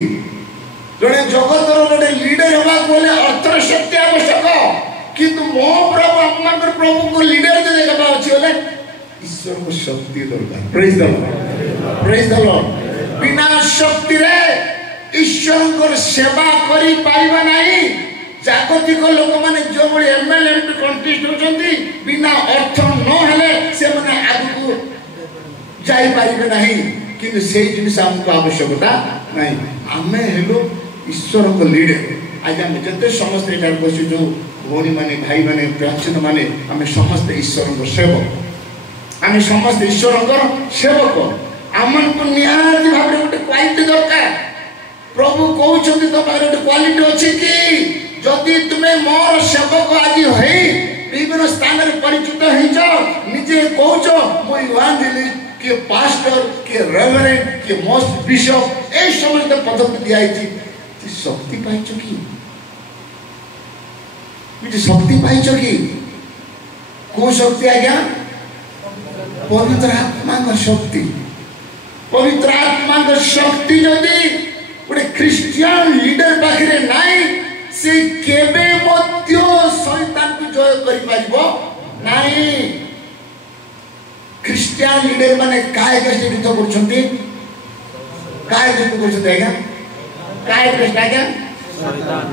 जड़े जगतर गोटे लीडर होगा बोले अर्थर शक्ति आवश्यक किंतु मो प्रभु अपन प्रभु को लीडर दे देबा अछि बोले ईश्वर को शक्ति दरकार। Praise the lord, praise the Lord. बिना शक्ति रे ईश्वर को सेवा करी पाइबा नहीं। जागतिक लोक माने जो बड़ी एमएलए कंटेस्ट होचंती बिना अर्थ न हेले से माने आगु जाई पाइबे नहीं किंतु से जिनिस हमको आवश्यकता नहीं। आमे हेलो ईश्वर को लीडर। आज हम जते समस्त एटा बसी जो भौणी माने भाई माने प्राचीन माने आमे समस्त ईश्वर को सेवक, आमे समस्त ईश्वर को सेवक। आमन को निहाती भाबरे गोटे क्वालिटी दरकार। प्रभु कहउछथि तो पारे गोटे क्वालिटी अछि कि जदि तुमे मोर सेवक आज होई विभिन्न स्थान रे परिचित हेइ जाओ निजे कहउछो मो इवांजेलिस्ट के पास्टर के रेवरेंड के मोस्ट बिशप ए समस्त पदक दिया ती शक्ति पाइछ कि मिटे शक्ति पाइछ कि को शक्ति आज्ञा पवित्र आत्मा का शक्ति। पवित्र आत्मा का शक्ति जदि गोटे क्रिश्चियन लीडर पाखरे नाही से केबे मध्य शैतान को जय करि पारिबो नाही। क्रिश्चियन लीडर माने काय के युद्ध करछंती काय युद्ध करछंती आज्ञा काय प्रश्न आज्ञा शैतान।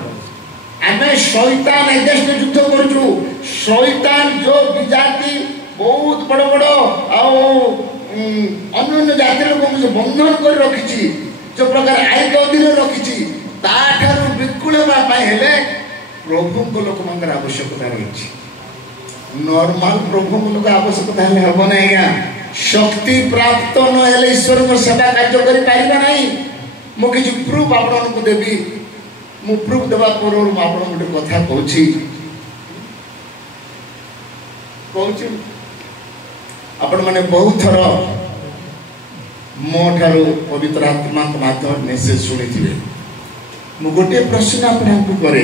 आमे शैतान एदेश युद्ध करछु। शैतान जो विजाति बहुत बड़ बड़ आ अन्य जाति लोक को बंधन कर रखिछि जो प्रकार आय के अधीन रखिछि ता ठारू विकुल बा पाए हेले प्रभु को लोक मंगर आवश्यकता रहिछि। नॉर्मल प्रभु लोक आवश्यकता हेले हबो नै आज्ञा। शक्ति प्राप्त न हेले ईश्वर को सेवा कार्य करि पारिबा नै। मो किछु प्रूफ आपन को देबी। मो प्रूफ देबा पर मो आपन गोटे कथा कहूछि आपण माने बहुत थर मो ठारू पवित्र आत्मा के माध्यम मेसेज सुनिथिबे। मो गोटे प्रश्न आपण को करे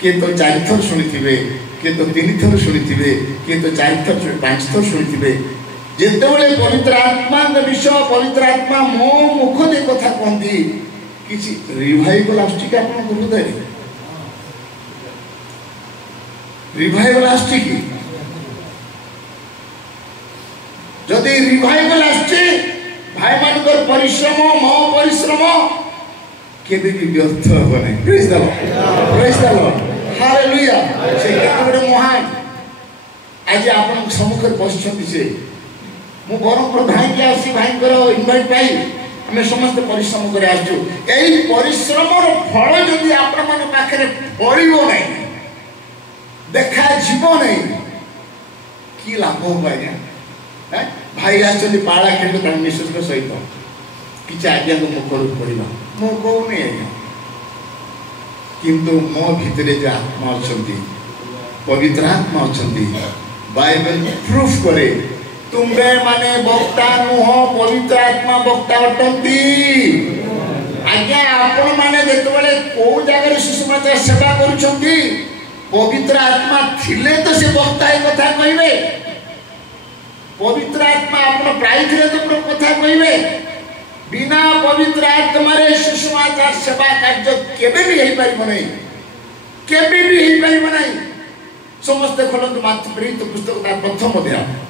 के तो 4 थर सुनिथिबे के तो 3 थर सुनिथिबे के तो 4 थर 5 थर सुनिथिबे। जेतेबेले पवित्र आत्मा के विषय पवित्र आत्मा मो मुख दे कथा कहंती किछि रिवाइवल आस्ति के आपण को हृदय रिवाइवल आस्ति की जदि रिवाइवल आस्ति भाई मानकर परिश्रम मो परिश्रम केबे भी व्यर्थ हो नै। Praise the lord, praise the lord, hallelujah. से केते महान आज आपण सम्मुख बसछंती से मु बरमपुर भाई के आसी भाई कर इनवाइट पाई हमें समस्त परिश्रम करे आजु एई परिश्रम रो फल जदि आपण मन पाखरे पड़िबो नै देखा जीवो नै की लाभ हो पाए। भाई आछन पाला खेल तान मिसेस को सहित किछ आज्ञा को मुख करू पड़िबा मो को नै आज्ञा किंतु मो भितरे जे आत्मा अछंती पवित्र आत्मा अछंती बाइबल प्रूफ करे तुम्बे माने वक्ता नुह पवित्र आत्मा वक्ता अटंती। आज्ञा आपण माने जेतबेले को जगह सुसमाचार सेवा करूछंती पवित्र आत्मा थिले तो से वक्ता ए कथा कहिबे। पवित्र आत्मा आपण प्राय थिले तो कथा कहिबे। बिना पवित्र आत्मा रे सुसमाचार सेवा कार्य केबे भी हेई पारिबो नै, केबे भी हेई पारिबो नै। समस्त खोलंतु मात्र प्रेरित पुस्तक ता प्रथम अध्याय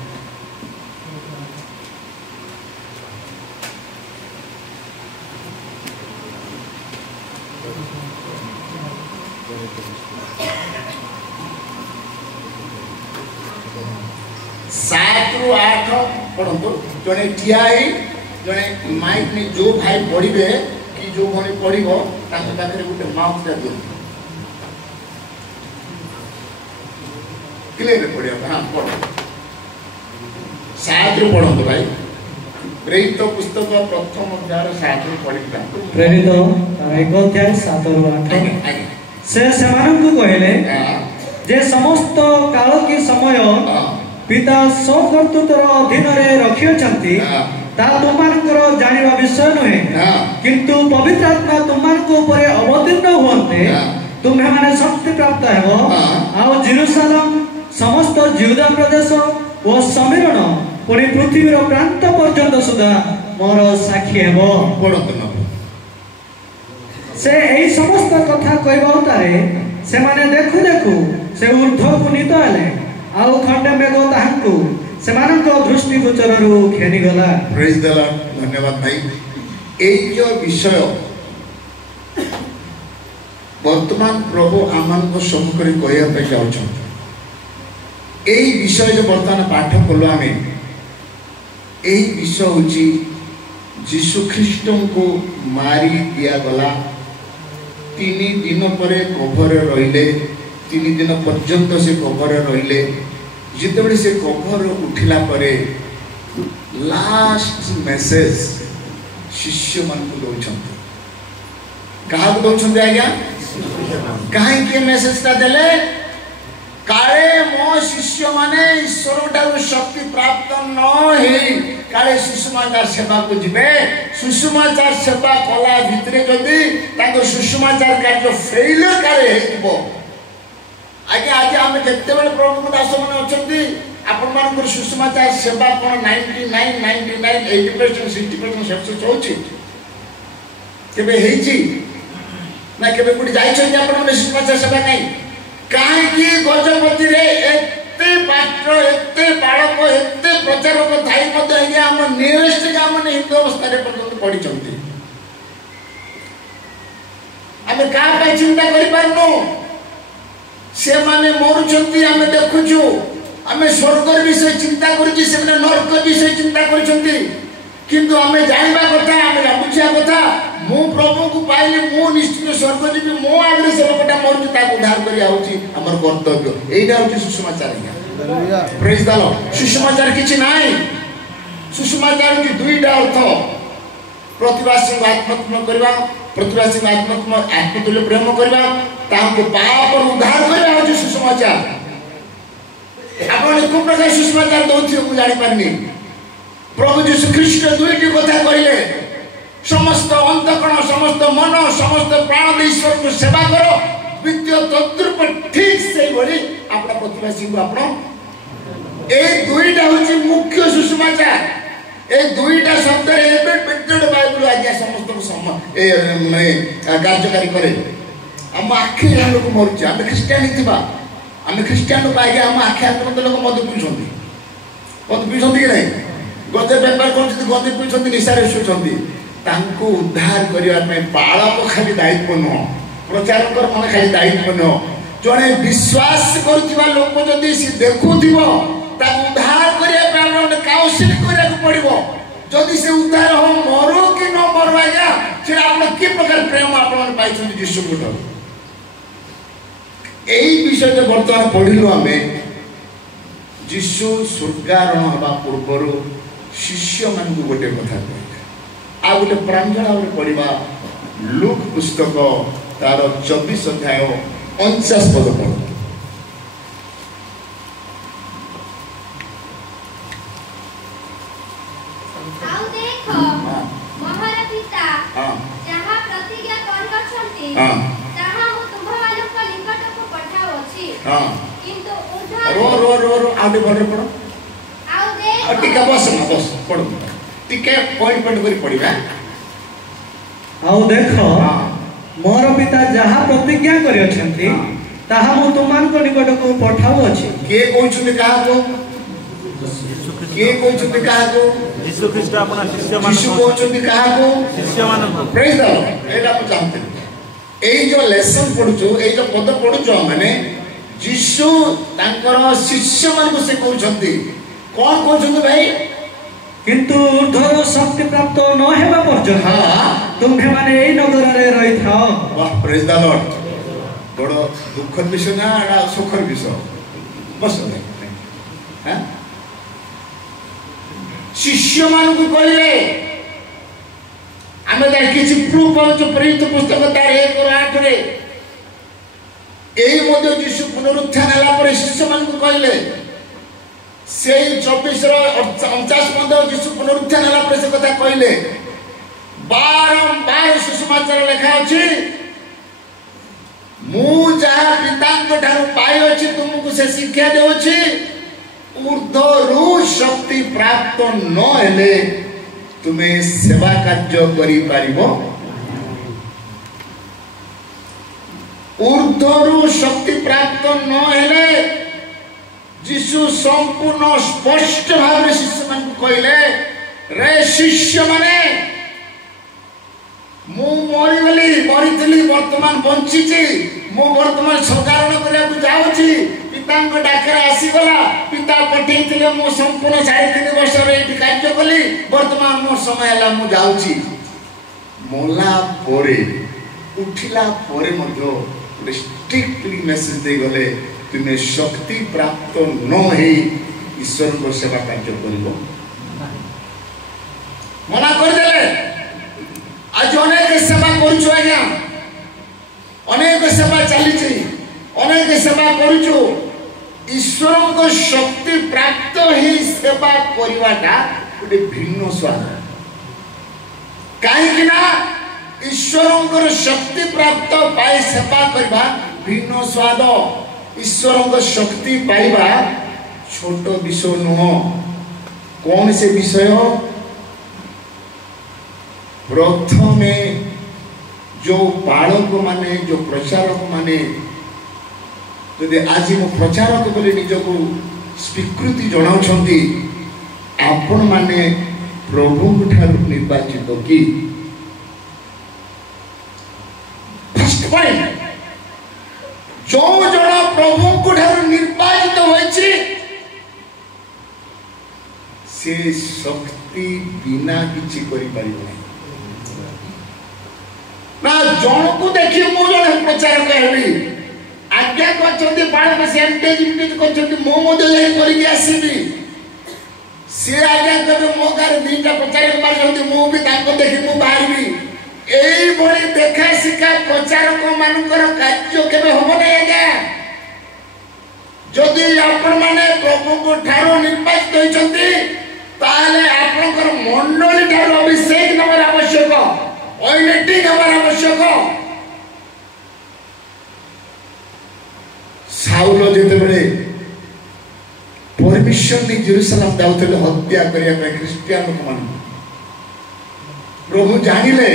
सात रु 8 पढ़ंतु। जने टीआई जने माइक ने जो भाई पढ़िबे कि जो भणी पढ़िबो ताके पाखरे गुटे माउथ दा दियो क्लियर पढ़ियो। हां पढ़ 7 रु पढ़ंतु भाई। प्रेरित पुस्तक प्रथम अध्याय 7 रु पढ़िबा। प्रेरित 1 अध्याय 7 रु 8 से समान को कहले जे समस्त काल की समय पिता सब कर्तृत्वर अधीन रे रखियछंती ता तुमानकर जानिबा विषय नहे किंतु पवित्र आत्मा तुमानको ऊपर अवतीर्ण होते तुम्हे माने शक्ति प्राप्त हेबो आ जेरूशलेम समस्त यहूदा प्रदेश ओ समीरण पुणी पृथ्वीर प्रांत पर्यंत सुधा मोर साक्षी हेबो। से यही समस्त कथा कहबा उतारे से माने देखु देखु से ऊर्ध्व नीत हेले आउ खंडे मेघ ताहांकु सेमानक दृष्टि गोचररु खेनी गला। Praise the Lord. धन्यवाद भाई। एई जो विषय वर्तमान प्रभु आमान को सम्मुखरे कहया पे जाउछन एई विषय जो वर्तमान पाठ कलो आमे एई विषय होची यीशु ख्रीष्ट को मारी दिया गला 3 दिन परे कभर रहिले 3 दिन पर्यंत से कभर रहिले जितेबले से कभर उठिला परे लास्ट मेसेज शिष्य मन को दौरान कहा दौरान आज्ञा कहीं मेसेज टा देले काले मो शिष्य माने ईश्वर ठारू शक्ति प्राप्त न हे काले सुषमाचार सेवा को जिबे सुषमाचार सेवा कला भितरे जदी ताको सुषमाचार कार्य फेल काले हेतिबो। आगे आज हम केते बेले प्रभु दास माने अछंती आपण मान सुषमाचार सेवा कोन 99 80% 60% सक्सेस होची केबे हेची ना केबे कुडी जाई छथि आपण माने सुषमाचार सेवा नाही काहे कि गजपति रे एते पात्र एते बालक एते प्रचारक थाई मते हे हम नियरेस्ट का माने हिंदू अवस्था रे पर्यंत पड़ी छथि आमे का पे चिंता करि पारनो से माने मरुछंती आमे देखुछु आमे स्वर्ग विषय चिंता करूची से माने नरक विषय चिंता करूछंती किंतु आमे जानबा कथा आमे बुझिया कथा मु प्रभु को पाइले मु निश्चित स्वर्ग जीवी मो आगरे से लोकटा मरुची ताको उद्धार करि आउची हमर कर्तव्य एइडा होची सुसमाचार। Hallelujah praise the Lord. सुसमाचार किछि नाही सुसमाचार की दुईटा अर्थ प्रतिवासी को आत्मत्म करबा प्रतिवासी को आत्मत्म आत्मतुल्य प्रेम करबा ताको पाप और उद्धार करबा होची सुसमाचार। आपण को प्रकार सुसमाचार दोथि को जानि पारनी प्रभु यीशु ख्रीष्ट दुईटी कथा कहले समस्त अंतकण समस्त मन समस्त प्राण दे ईश्वर को सेवा करो द्वितीय तद्रूप ठीक से बोली अपना प्रतिवासी को आपण ए दुईटा होची मुख्य सुसमाचार। ए दुईटा शब्द रे एबे पेटेड बाइबल आज्ञा समस्त को सम ए कार्यकारी करे हम आखि लोक मरछ हम क्रिश्चियन थिबा हम क्रिश्चियन को आज्ञा हम आखि आत्म लोक मद पिछंती कि नहीं गदे व्यापार करछथि गदे पिछंती निसारे सुछंती तांको उद्धार करिया में पाळक खाली दायित्व न प्रचारक मन खाली दायित्व न जने विश्वास करथिबा लोक जदी से देखुथिबो ता उद्धार करिया पे हमन काउंसिल करिया को पड़िबो जदी से उद्धार हो मरो कि न मरो आज्ञा से आपण के प्रकार प्रेम आपण पाइछन यीशु को एई विषय जे वर्तमान पढिलु हमें यीशु स्वर्गारोहण हबा पूर्वरु शिष्य मन को गोटे कथा कहले आ गोटे प्रांजल भाव पढ़ा लूक पुस्तक तार 24 अध्याय 49 पद पढ़ देखो मोर पिता जहा प्रतिज्ञा करि अछंती ताहा मु तुमान को निकट को पठाउ अछि। के कहउछुनी कहा को के कहउछुनी कहा को यीशु ख्रीष्ट अपना शिष्य मान यीशु कहउछुनी कहा को शिष्य मान को प्रेज द लॉर्ड। एटा को चाहते एई जो लेसन पढुछु एई जो पद पढुछु माने यीशु तांकर शिष्य मान को से कहउछंती कोन कहउछंती भाई किंतु ऊर्ध्वर शक्ति प्राप्त न हेबा पर्यंत तुम्हे माने एई नगर रे रहि थाओ। वाह प्रेज द लॉर्ड। बड़ो दुखद विषय ना एटा सुखर विषय बस हैं शिष्य मान को कहले आमे दा किछि प्रूफ जो प्रेरित पुस्तक तार 1:8 रे एई मध्ये यीशु पुनरुत्थान हला पर शिष्य मान को कहले से 24 मध्ये यीशु पुनरुत्थान हला पर से कथा कहले बारंबार सुसमाचार लिखा अछि मु जहा पितांक ठारू पाई अछि तुमको से शिक्षा देउछि ऊर्ध्वरु शक्ति प्राप्त न हेले तुम्हें सेवा कार्य करि पारिबो ऊर्ध्वरु शक्ति प्राप्त न हेले जीशु संपूर्ण स्पष्ट भाव शिष्य मान कहले रे शिष्य माने मु मरी वर्तमान बंची मु वर्तमान सदारण करने जाऊँगी पिता डाकर आसीगला पिता पठे मु संपूर्ण 3.5 वर्ष कार्य कली वर्तमान मो समय है मु जाऊँगी मला परे उठिला परे मध्य स्ट्रिक्टली मेसेज दे गले तुम्हें शक्ति प्राप्त न हो ईश्वर को सेवा कार्य कर मना करदे आज अनेक सेवा करुचु आज्ञा अनेक सेवा चली अनेक सेवा करुचु ईश्वर को शक्ति प्राप्त ही सेवा करवाटा गोटे भिन्न स्वाद कहीं ईश्वर शक्ति प्राप्त पाई सेवा करवा भिन्न स्वाद ईश्वर शक्ति पाइबा छोट विषय नुह कौन से विषय प्रथमे जो बालक माने जो प्रचारक माने यदि आज मो प्रचारक बोले निजको स्वीकृति जनाउछंती आपण माने प्रभु ठारू निर्वाचित की फर्स्ट पॉइंट जो जना प्रभु को ठारू निर्वाचित होइछि से शक्ति बिना किछि करि परिबो ना जन को देखि मु जन प्रचारक हेबी आज्ञा करछंती बाळक सैनिटाइज करछंती मो मode जाई करिके आसीबी से आज्ञा करबे मो गार दीटा प्रचारक मारछंती मु भी ताको देखि मु बाहरबी एई भली देखा शिका प्रचारक मानकर कार्य केबे होबो नै आज्ञा जदि आपण माने प्रभु को ठारो निर्वाचित होइछंती ताले आपनकर मंडली ठारो अभिषेक नबर आवश्यक ऑइलेटिंग हमार आवश्यक साउल जेते बेले परमिशन ने जेरूसलम जाउतले हत्या करिया पे क्रिश्चियन लोक मान प्रभु जानिले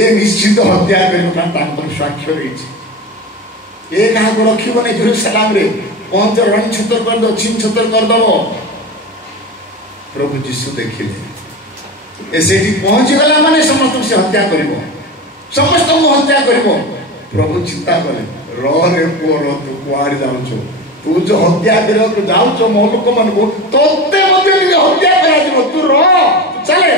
ए निश्चित हत्या करियो का तांकर साक्ष्य रहिछि ए कहा को रखिबो ने जेरूसलम रे कोन तो रण छतर कर दो छिन छतर कर दो प्रभु यीशु देखिले ऐसे पहुंची गला माने समस्त से हत्या करिवो समस्त को हत्या करिवो प्रभु चिंता करे रे पोर तू कुआरी जाउछो तू जो हत्या करियो तू जाउछो मो लोक मन को तोते मते हत्या करा दिबो तू चले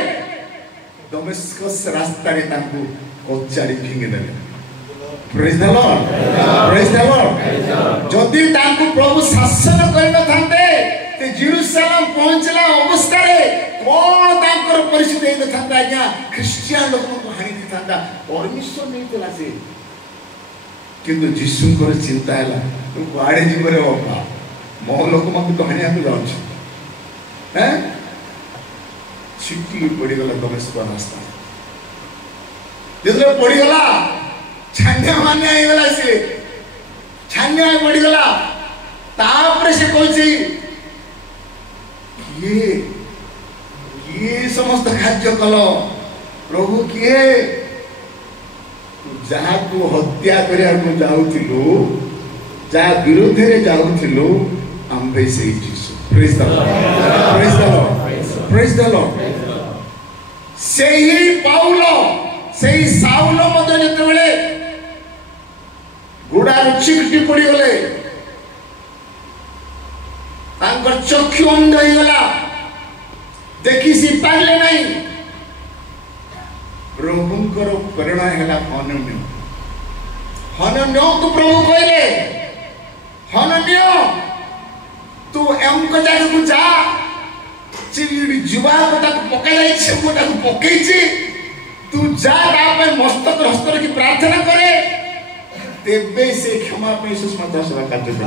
दमस्कस रास्ता रे तांको कोचारी फिंगे देले प्रेज द लॉर्ड जदि तांको प्रभु शासन करन थांते ते जेरूसलम पहुंचला अवस्था रे कौन तांकर परिस्थिति हे थांता आज्ञा क्रिश्चियन लोक को हानि दि थांता परमिशन नै तला से किंतु यीशु को चिंता हैला तू बाड़े जीव रे बाबा मो लोक मक तो हानि आके जाउछ हैं छिटी पड़ी गला दमस्क रास्ता जेतले पड़ी गला छान्या मान्या हे गला से छान्या पड़ी गला तापर से कहछि ये समस्त कार्य कल प्रभु किए जहाँ को हत्या करिया को जाउथिलु जा विरोध रे जाउथिलु आंबे से यीशु praise the lord praise the lord सेही पाउलो सेही साउलो मते जते बेले गुडा चिकटी पड़ी गले तांकर चक्षु अंध हो गला देखी सी पारले नहीं प्रभुंकर प्रेरणा हैला हनन्य को प्रभु कहले हनन्य तू एम को जाके को जा चिड़ी जुवा को ताको पकाई जाई छै को ताको पकाई छी तू जा ता पे मस्तक हस्त की प्रार्थना करे तेबे से क्षमा पे सुस्मता सेवा कार्य करे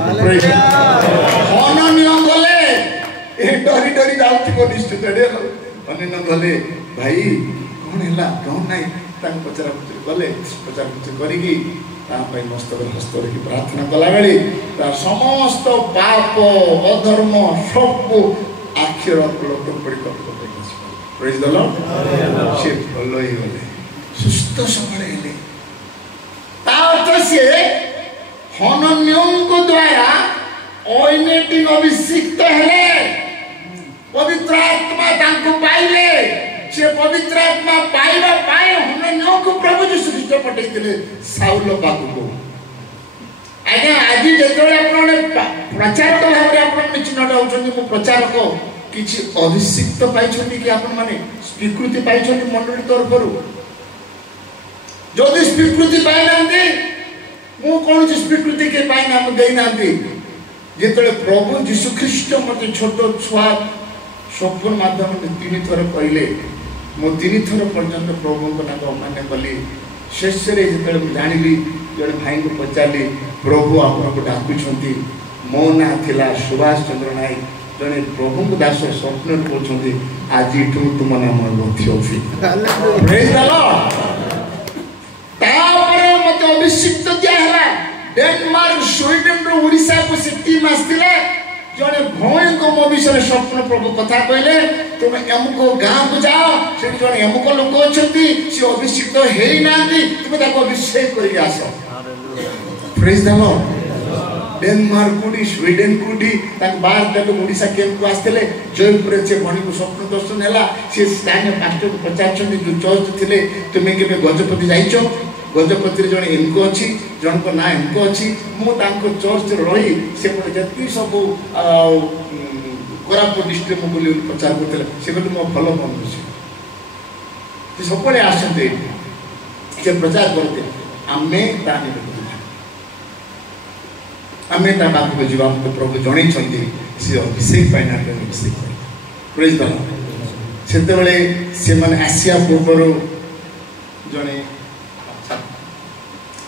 हनन्य गले ए डरी डरी जाउती को निश्चित रे हनन्य गले भाई कौन हैला कौन नहीं तान पचरा पुचर गले पचरा पुचर करी की ता पे मस्तक हस्त की प्रार्थना कला बेली ता समस्त पाप अधर्म सब आखिर अपलोड पड़ी कर प्रेज द लॉर्ड से भलो ही गले सुस्त संभाळे हेले ता अर्थ से हनन्यों द्वारा अनेटिंग अभिषिक्त हेले पवित्र आत्मा तांको पाइले से पवित्र आत्मा पाइबा पाए हनन्यों को प्रभु यीशु ख्रीष्ट पठेइथिले साउल पाखु आज्ञा आज जेतबेले आपण प्रचारक भाव आपण चिन्हट होउछन मो प्रचारक किछि अभिषिक्त पाइछन कि आपण माने स्वीकृति पाइछन मंडली तरफरु जदि स्वीकृति पाइनांती मु कौन स्वीकृति के पाइना देनांती जेतबेले प्रभु यीशु ख्रीष्ट मते छोट छुआ स्वप्न माध्यम 3 थर कहले मो 3 थर पर्यंत प्रभु को नाम माने कली शेष रे जेतबेले जानिली जड़े भाई को पचाली प्रभु आपको डाकुछंती मो ना थिला सुभाष चंद्र नायक जड़े प्रभु को दास स्वप्न बोलछंती आज इठू तुम नाम रथियोफी प्रेज द लॉर्ड तापर मते अभिषिक्त दिया हला डेनमार्क स्वीडन रो ओडिसा को से टीम आस्तिले जड़े भौई को मो विषय स्वप्न प्रभु कथा कहले तुम एमको गांव को जाओ से जड़े एमको लोक अछंती से अभिषिक्त हेई नांती तुम ताको अभिषेक करि आसो प्रेज द लॉर्ड डेनमार्क कोडी स्वीडन कोडी तक बार तक ओडिसा कैंप को आस्तिले जयपुर से भणी को स्वप्न दर्शन हला से स्थानीय पास्टर को पचारछंती जो चर्च थिले तुमे केबे गजपति जाइछो गजपति जने इनको अछि जन को ना इनको अछि मु तांको चर्च रही से पर जति सब कोरापुट डिस्ट्रिक्ट में बोली प्रचार करते से कहते मो भलो बंधु से सबले आसते से प्रचार करते आमे ताने आमे ता बात को जीवा तो प्रभु जणे छंती से अभिषेक पाइना अभिषेक प्रेज द लॉर्ड सेते बेले से मन आसिया पूर्व जने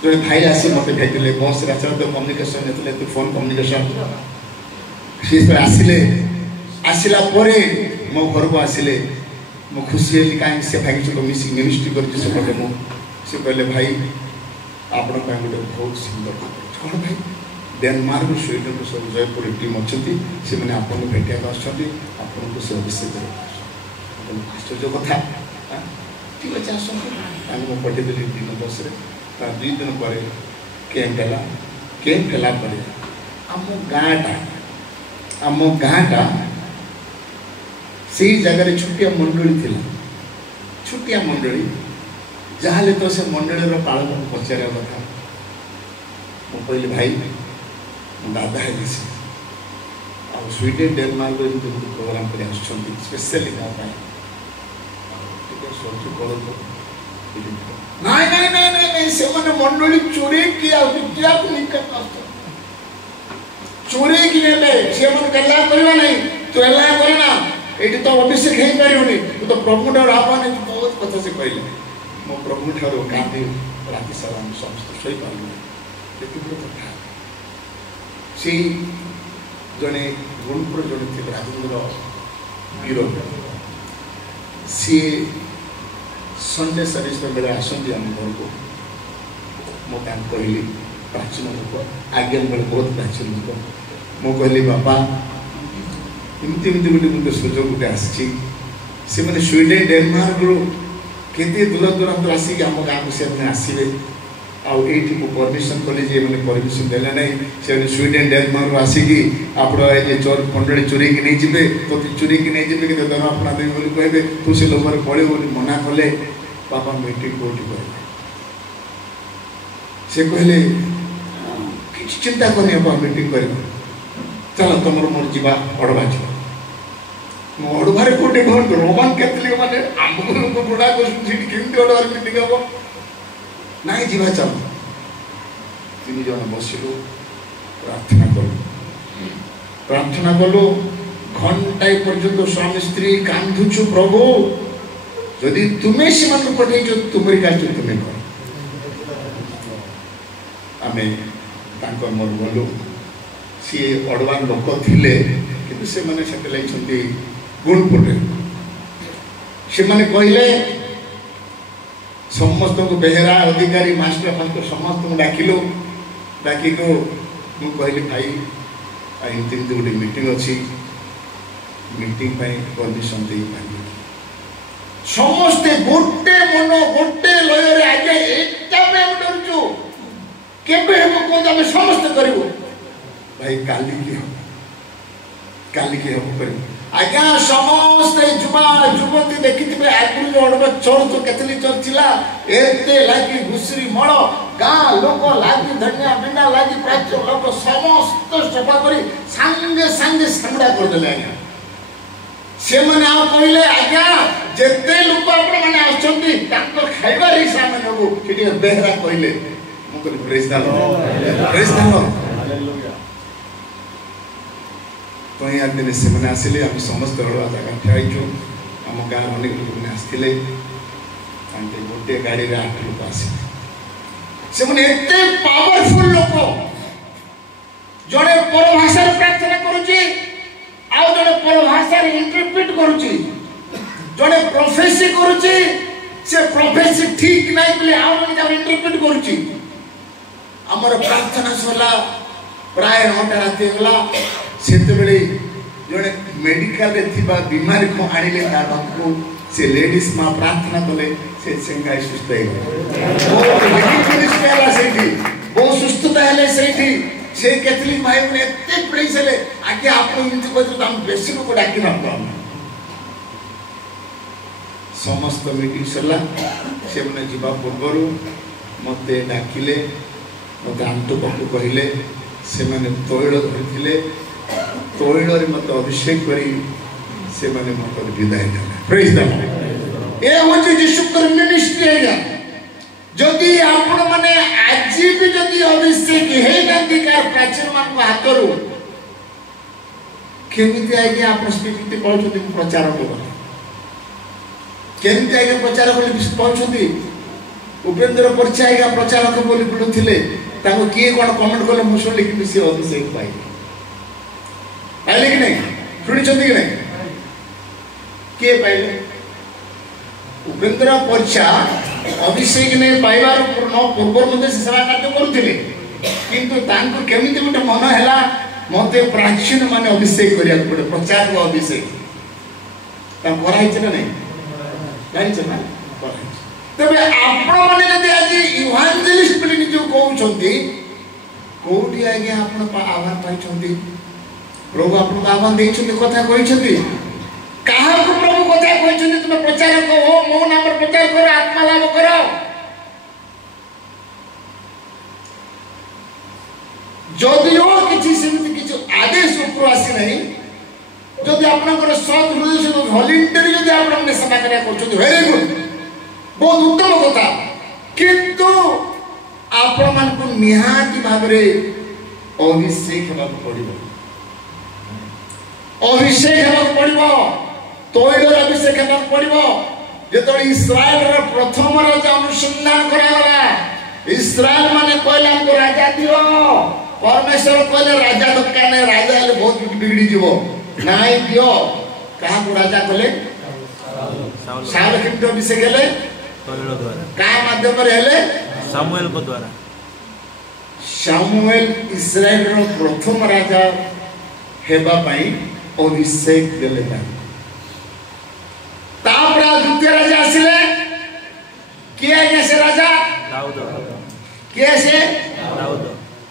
जो भाई आसी मते भेटिले बस रे चल तो कम्युनिकेशन नेतले तो फोन कम्युनिकेशन से आसिले आसिला परे मो घर को आसिले मो खुशी हेली काई से भाई जो मिसी मिनिस्ट्री करके से पटे मो से कहले भाई आपण का गोटे बहुत सुंदर कोन भाई डेनमार्क स्वीडन सब जयपुर टीम अछती से माने आपण भेटिया आछती आपण को से अभिषेक करे आश्चर्य कथा ठीक है आसो आम पटे देली दिन बस रे ता 2 दिन पर कैंप फेला पर आम गाँटा से जगह छुटिया मंडली थिला छुटिया मंडली जहाँ तो से मंडली पालन को पचार कथा मु कहली भाई दादा है स्वीडन डेनमार्क प्रोग्राम कर स्पेशली नहीं से माने मंडली चोरी किया विद्या को निकट चोरी की नेले से मन गल्ला करबा नहीं तो एला करना एटी तो अभिषेक हे परियोनी तो प्रभु डर आपने बहुत कथा से कहले मो प्रभु ठारो कांदी राति सारा हम समस्त सही पालु लेकिन कथा से जने गुणपुर जने थे राजेंद्र वीर सी संडे सर्विस में बेले आसंती हम घर को मो कहली प्राचीन लोक आज्ञा बेले बहुत प्राचीन लोक मो कहली बापा इमती गोटे गोटे सुजोग गोटे आसी स्वीडन डेनमार्क रू केते दूर दूरांत आसिक आम गाँव को से आसवे आई परमिशन कली जे मैंने परमिशन देले नहीं से स्वीडन डेनमार्क आसिकी आप चोर मंडली चोरी की नहीं जीवे तो चोरी की नहीं जीवे कि दर अपना देवी बोली कहे तू से लोग पड़े बोली मना कले बापा मीटिंग कोठी कर से कहले किसी चिंता करनी आप मीटिंग कर चलो तुम मोर जीवा अड़वा मो अड़बार कोटे घर रोमान कैथलिक माने आम को बुढ़ा को केमती अड़बार मीटिंग हम नहीं जीवा चल 3 जन बसिलु प्रार्थना कलु घंटाए पर्यंत स्वामी स्त्री कांदुचु प्रभु यदि तुम्हें सीमान पठे तुम्हारी कार्य तुम्हें कर आम मोर गलु सी अड़वान लोक थिले किंतु से माने सेटल गुणपुर से माने कहले समस्त को बेहरा अधिकारी मास्टर फास्टर समस्त को डाकिलु डाकी को मु कहली भाई एमती गोटे मीटिंग अच्छी मीटिंग परमिशन दे समस्ते गोटे मन गोटे लय आगे एटा पे डरचु भाई काली की हम करें आज्ञा समस्त युवा युवती देखी आगुरी अड़ब चर्च कैथोलिक चर्च थिला एते लागी घुसरी मड़ गाँ लोक लागी धनिया बिना लागी प्राच्य लोक समस्त सफा करी सांगे सांगे सांगड़ा करदेले आज्ञा से मैंने कहले आज्ञा जेते लोक आपण माने आछंती तांको खाइबा हिसाब में नबो कि बेहरा कहले मु कहले प्रेज द लॉर्ड तो यार दिन से मैंने आसिले आम समस्त हलुआ जगह ठहरु आम गाँव अनेक लोक मैंने आसते गोटे गाड़ी 8 लोक आसिले से मैंने एते पावरफुल लोक जड़े परभाषा प्रार्थना करुची आउ जड़े परभाषा इंटरप्रेट करुची जड़े प्रोफेसी करुची से प्रोफेसी ठीक नहीं बोले आउ जड़े इंटरप्रेट करुची हमर प्रार्थना सरला प्राय 9टा राति होला सेते बेले जड़े मेडिकल रे थिबा बीमारी को आनिले तार को से लेडीज मा प्रार्थना कले से संगाई सुस्त है वो सुस्तता है सेठी से कैथोलिक भाई ने एते प्रेस ले आके आप इनती को हम बेसी को डाकी न पाऊ समस्त मीटिंग सरला से मने जीवा पूर्वरु मते डाकिले मते आंटो पक्कु कहिले से माने तैल धरिथिले तैल रे मते अभिषेक करी से माने मते विदाई देला प्रेज द लॉर्ड ए होची यीशु कर मिनिस्ट्री है जदि आपण माने आज भी जदि अभिषेक हे नंदी का प्राचीन मान को हाथ करू केमिति आगे आपण स्पिरिट पहुंचती प्रचार को केमिति आगे प्रचार बोली पहुंचती उपेंद्र परिचय आगे प्रचारक बोली बोलुथिले ताको किए कोन कमेंट करले मु सुन लिखि से अभिषेक पाई पाइले कि नहीं सुनी चंदी कि नहीं के पाइले उपेंद्र परिचय अभिषेक ने पाइबार पूर्व मध्य सेवा कार्य करुथिले किंतु तांको केमिति गोटे मन हैला मते प्राचीन माने अभिषेक करिया पड़े प्रचार को अभिषेक ता करा हिच ना नहीं जानि छ ना तबे आपण माने जदि आज इवांजेलिस्ट बोली जो कहउछंती कोठी आगे आपण आह्वान पाइछंती प्रभु आपण आह्वान देइछंती कथा कहिछंती कहा को प्रभु कथा कहिछंती तुम प्रचार को मो नाम पर प्रचार करो आत्मा लाभ करो जदियो किछि सेमति किछि आदेश ऊपर आसी नहीं जदि आपनकर सत हृदय से वॉलंटरी जदि आपण सेवा करिया करछंती वेरी गुड बहुत उत्तम कथा किंतु आपण मान को निहाती भाबरे अभिषेक हेबा पड़िबो अभिषेक हेबा पड़िबो तैल अभिषेक हेबा पड़िबो जेतो इस्राएल रो प्रथम राजा अनुसंधान कराला इस्राएल माने कहले हमको राजा दियो परमेश्वर कहले राजा दरकार नै राजा ले बहुत बिगड़ी जीवो नाइ दियो कहा को राजा कहले साल किंतु अभिषेक हेले तैल द्वारा का माध्यम रे हेले सामुएल को द्वारा सामुएल इस्राएल रो प्रथम राजा हेबा पई अभिषेक देले ना तापरा द्वितीय राजा आसिले किया कैसे राजा दाऊद कैसे दाऊद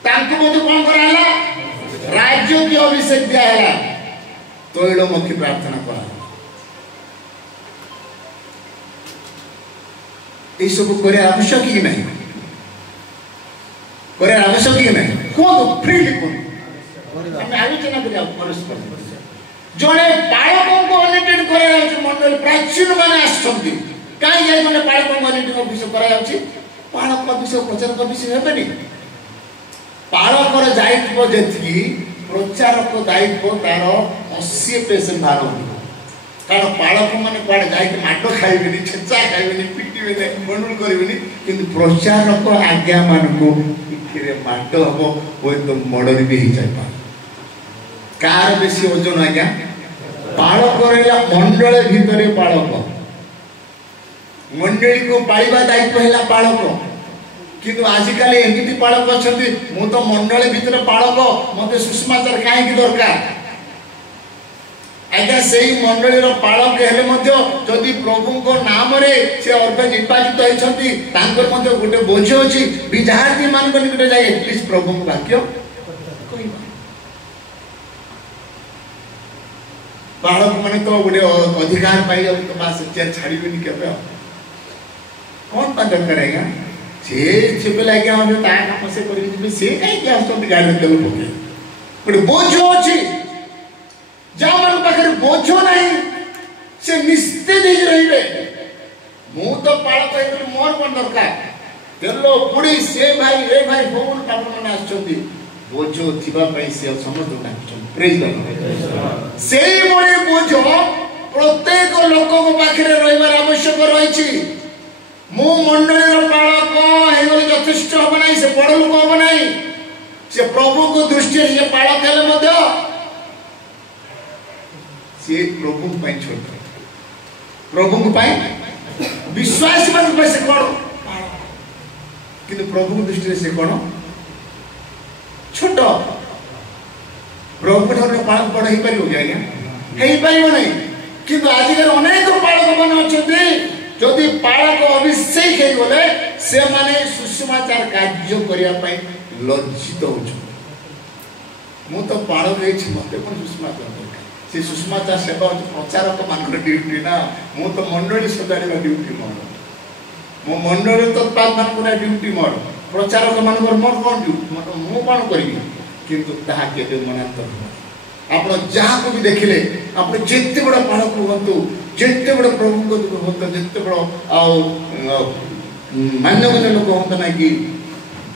तांको मधु कोन कराला राज्य की अभिषेक दिया है तैल मुखी प्रार्थना करा ये सब करे आवश्यक ही नहीं करे आवश्यक ही नहीं कौन फ्रीली कौन हम आलोचना करिया परस्पर जने बाळकों को अनेटेड करा जाउछ मंडल प्राचीन माने आछंती काई जाय माने बाळकों को अनेटेड ऑफिस करा जाउछ बाळक विषय प्रचार को विषय हेबेनी बाळकर दायित्व जेथि प्रचारक दायित्व तार 80% भार होई कारण बाळक माने पाड जाय के माटो खाइबेनी छेचा खाइबेनी पिटिबेनी मंडल करिबेनी किंतु प्रचारक आज्ञा मान को इथिरे माटो हबो होय तो मर्डर भी ही जाय पा कार बेसी ओजन आज्ञा बाळक रहला मंडल भितरे बाळक मंडली को पाइबा दायित्व हैला बाळक किंतु आजिकल एमिति बाळक अछंती मु तो मंडल भितरे बाळक मते सुषमाचार काहे की दरकार आज्ञा सेही मंडली रो पालक हेले मध्य जदि प्रभु को नाम रे से अर्ध निर्वाचित होइछंती तांकर मध्य गोटे बोझ अछि विद्यार्थी मान को निकट जाय एटलीस्ट प्रभु को वाक्य कहिबा बालक मैंने तो गोटे अधिकार पाई तो बास चेयर छाड़बेनि केबे कौन पा दरकार आज्ञा से बेले आज्ञा हम ता काम से करी से कहीं आसते गाड़ी तेल पके गोटे बोझ अच्छी जहाँ मन पाखे बोझ नहीं से निस्तेज रही मु तो पालक हो मोर कौन दरकार तेल पुड़ी से भाई ए भाई फोन आप मैंने आसछंती बोझ थिबा पई से समस्त डाकछन प्रेज द लॉर्ड से बळे बोझ प्रत्येक लोक को पाखरे रहिबार आवश्यक रहिछि मु मंडलीर पालक हेगले यथेष्ट हब नाही से बड़ लोक हब नाही से प्रभु को दृष्टि से पालक हेले मध्य से प्रभु पई छोट प्रभु को पाई विश्वास मन पे से कोन किंतु प्रभु को दृष्टि से कोन छोट प्रभु ठाकुर पालक बड़ ही पारिबो कि आज्ञा हेई पारिबो नहीं किंतु आजिकर अनेक पालक मन अछते जदि पालक अभिषेक हे गले से माने सुसमाचार कार्य करिया पई लज्जित होछ मु तो पालक हे छि मते पण सुसमाचार दरकार से सुसमाचार सेवा प्रचारक मानकर ड्यूटी ना मु तो मंडली सजाड़िबा ड्यूटी मोर मो मंडली तो पाल मानकर ड्यूटी मोर प्रचारक मानकर मोर कोन ड्यूटी मु कोन करबी किंतु ताहा केबे मनांतर आपण जहाँ को भी देखिले आपण जिते बड़ा पालक हुंतु जिते बड़ा प्रभु को हुंतु जिते बड़ा मान्यगण्य लोक हुंतु ना कि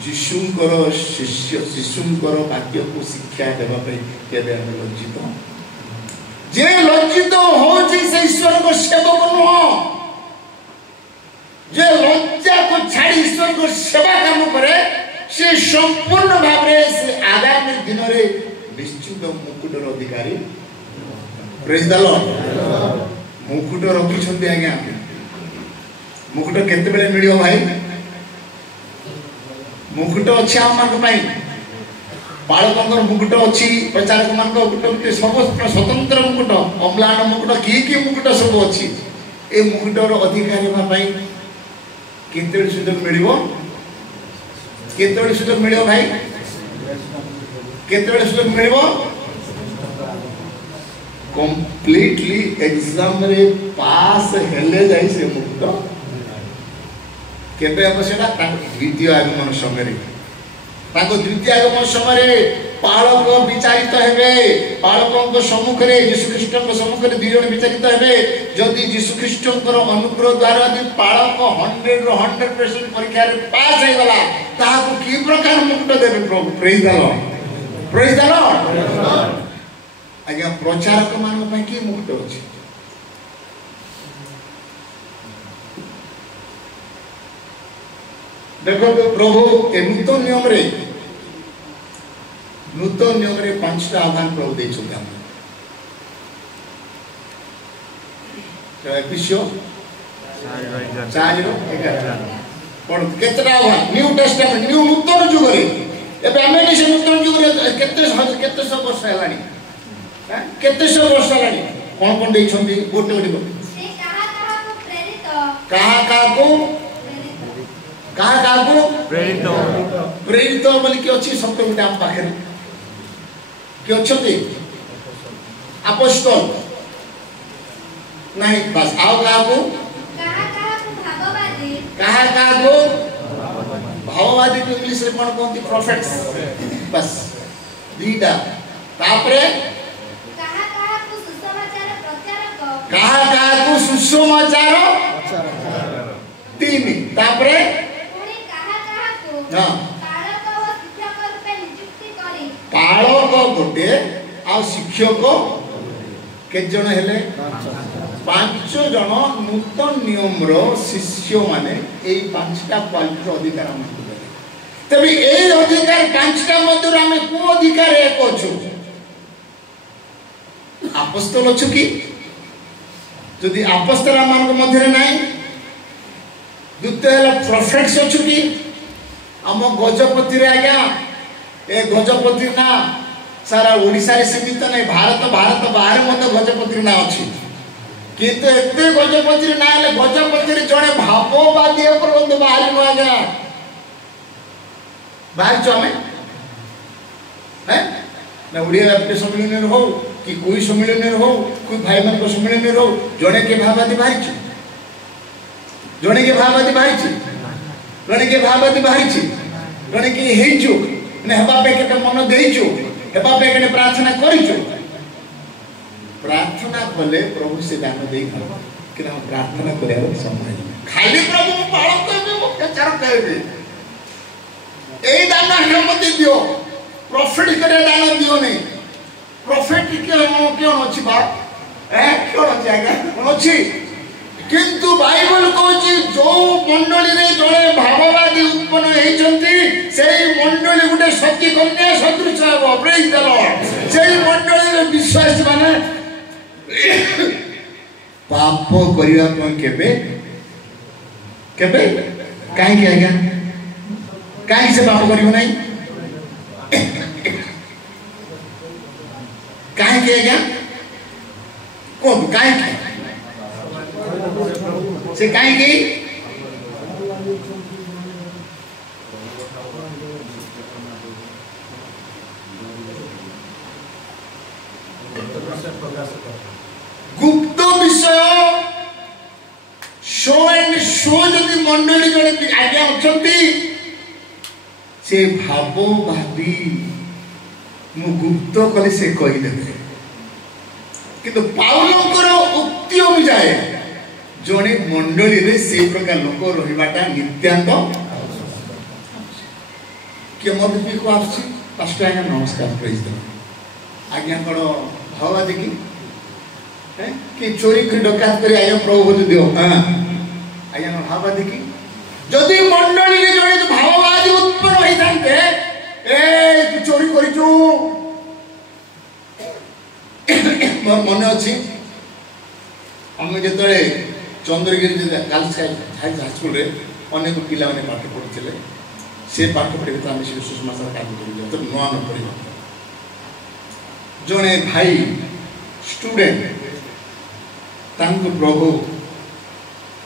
यीशुंकर शिष्य शिशुंकर वाक्य को शिक्षा देबा पे केबे हम लज्जित जे लज्जित होछि से ईश्वर को सेवक नुह जे लज्जा को छाड़ी ईश्वर को सेवा काम करे से संपूर्ण भाव से आगामी दिन रे निश्चित मुकुटर अधिकारी प्रेज द लॉर्ड मुकुट रखी छथि आज्ञा मुकुट केते बेले मिलियो भाई मुकुट अछि हम मान पई बालकंकर मुकुट अछि प्रचारक मान को मुकुट समस्त स्वतंत्र मुकुट अम्लान मुकुट की मुकुट सब अछि ए मुकुटर अधिकारी हेबा पई केते सुदर मिलियो केते सुदर मिलियो भाई केते सुदर मिलियो कंप्लीटली एग्जाम रे पास हेले जाई से मुकुट केबे हम सेटा द्वितीय आगमन समय रे ताको द्वितीय आगमन समय रे पालक विचारित हेबे पालक सम्मुख रे यीशु ख्रीष्ट को सम्मुख रे दुई जन विचारित हेबे जदि यीशु ख्रीष्ट को अनुग्रह द्वारा यदि पालक 100 रो 100% परीक्षा रे पास हे गला ताको की प्रकार मुकुट देबे प्रभु प्रेज द लॉर्ड आज्ञा प्रचारक मान पे की मुकुट अछि देखो प्रभु ए नूतन नियम रे 5टा आह्वान प्रभु दे छथि हम तो एफिसियो 4:11 पढ़ केतरा आह्वान न्यू टेस्टामेंट न्यू नूतन युग रे एबे हम से नूतन युग रे केते सौ वर्ष हेलानी केते सौ वर्ष हेलानी कोन दे छथि गोटे गोटे से कहा को प्रेरित बोली कि अछि शब्द गुटे हम पाखे कि अछते अपोस्टल नहीं बस आओ को भाववादी को इंग्लिश रे कोन कोनती प्रोफेट्स बस दीदा तापरे कहा को सुसमाचार तीन तापरे पालक गोटे आ शिक्षक के जन हेले 5 जन नूतन नियम रो शिष्य माने एई 5टा क्वालिटी अधिकार हम तबे एई अधिकार 5टा मध्य रे हम को अधिकार एक अछु अपोस्तल अछु की यदि अपोस्तल मान के मध्य रे नाही द्वितीय है प्रोफेट्स अछु की हम गजपति रे आज्ञा ए गजपति ना सारा ओडिसा रे सीमित नहीं भारत बाहर मत गजपति ना अछि किंतु एते गजपति ना ले गजपति रे जणे भाववादी पर बाहर न आज्ञा बाहर जो हमें है ना ओडिया एप्लीकेशन यूनियन हो कि कोई सम्मिलन हो कोई भाई मान सम्मिलन हो जड़े के भावादी बाहरी जड़े के भावादी बाहरी जड़े के भावादी बाहरी जड़े के हेचु ने हेबा पे के मन देइछु हेबा पे के प्रार्थना करिछु प्रार्थना कले प्रभु से दान देई कि हम प्रार्थना करे समय खाली प्रभु पाळ कहबे मो चार कहबे एई दान हम मते दियो प्रॉफिट करे दान दियो नहीं प्रॉफिट क्यों अछि बा क्यों अछि आगा कोन अछि किंतु बाइबल कहछि जो मंडली रे जळे भाववादी उत्पन्न हेचंती सेई मंडली गुटे सती कन्या सदृश हो प्रेज द लॉर्ड सेई मंडली रे विश्वास माने पाप करिया को केबे केबे काहे के आज्ञा काहे से पाप करियो नहीं काहे के आज्ञा कोन काहे के से काहे की गुप्त विषय शो एंड शो जदि मंडली जड़े आज्ञा अछंती से भावो भावी मु गुप्त कले से कहि देबे किंतु पाउलंकर उक्ति अनुसार जड़े मंडली रे से प्रकार लोक रहिबाटा नित्यांत के मधुपी को आछि पास्टर आज्ञा नमस्कार प्रेज द आज्ञा करो भावा देखी कि चोरी की डकात करी आज्ञा प्रभु को दियो हां आज्ञा भावा देखी जदि मंडली रे जड़े भाववादी उत्पन्न होई थांते ए तू चोरी करिचू मोर मन अछि हम जेतले चंद्रगिरी गर्ल्स हाई स्कूल रे अनेक पिला माने पाठ पढुथिले से पाठ पढे तो हम शिशु समाचार काम करियो तो नुआ न पड़ियो जने भाई स्टूडेंट तांको प्रभु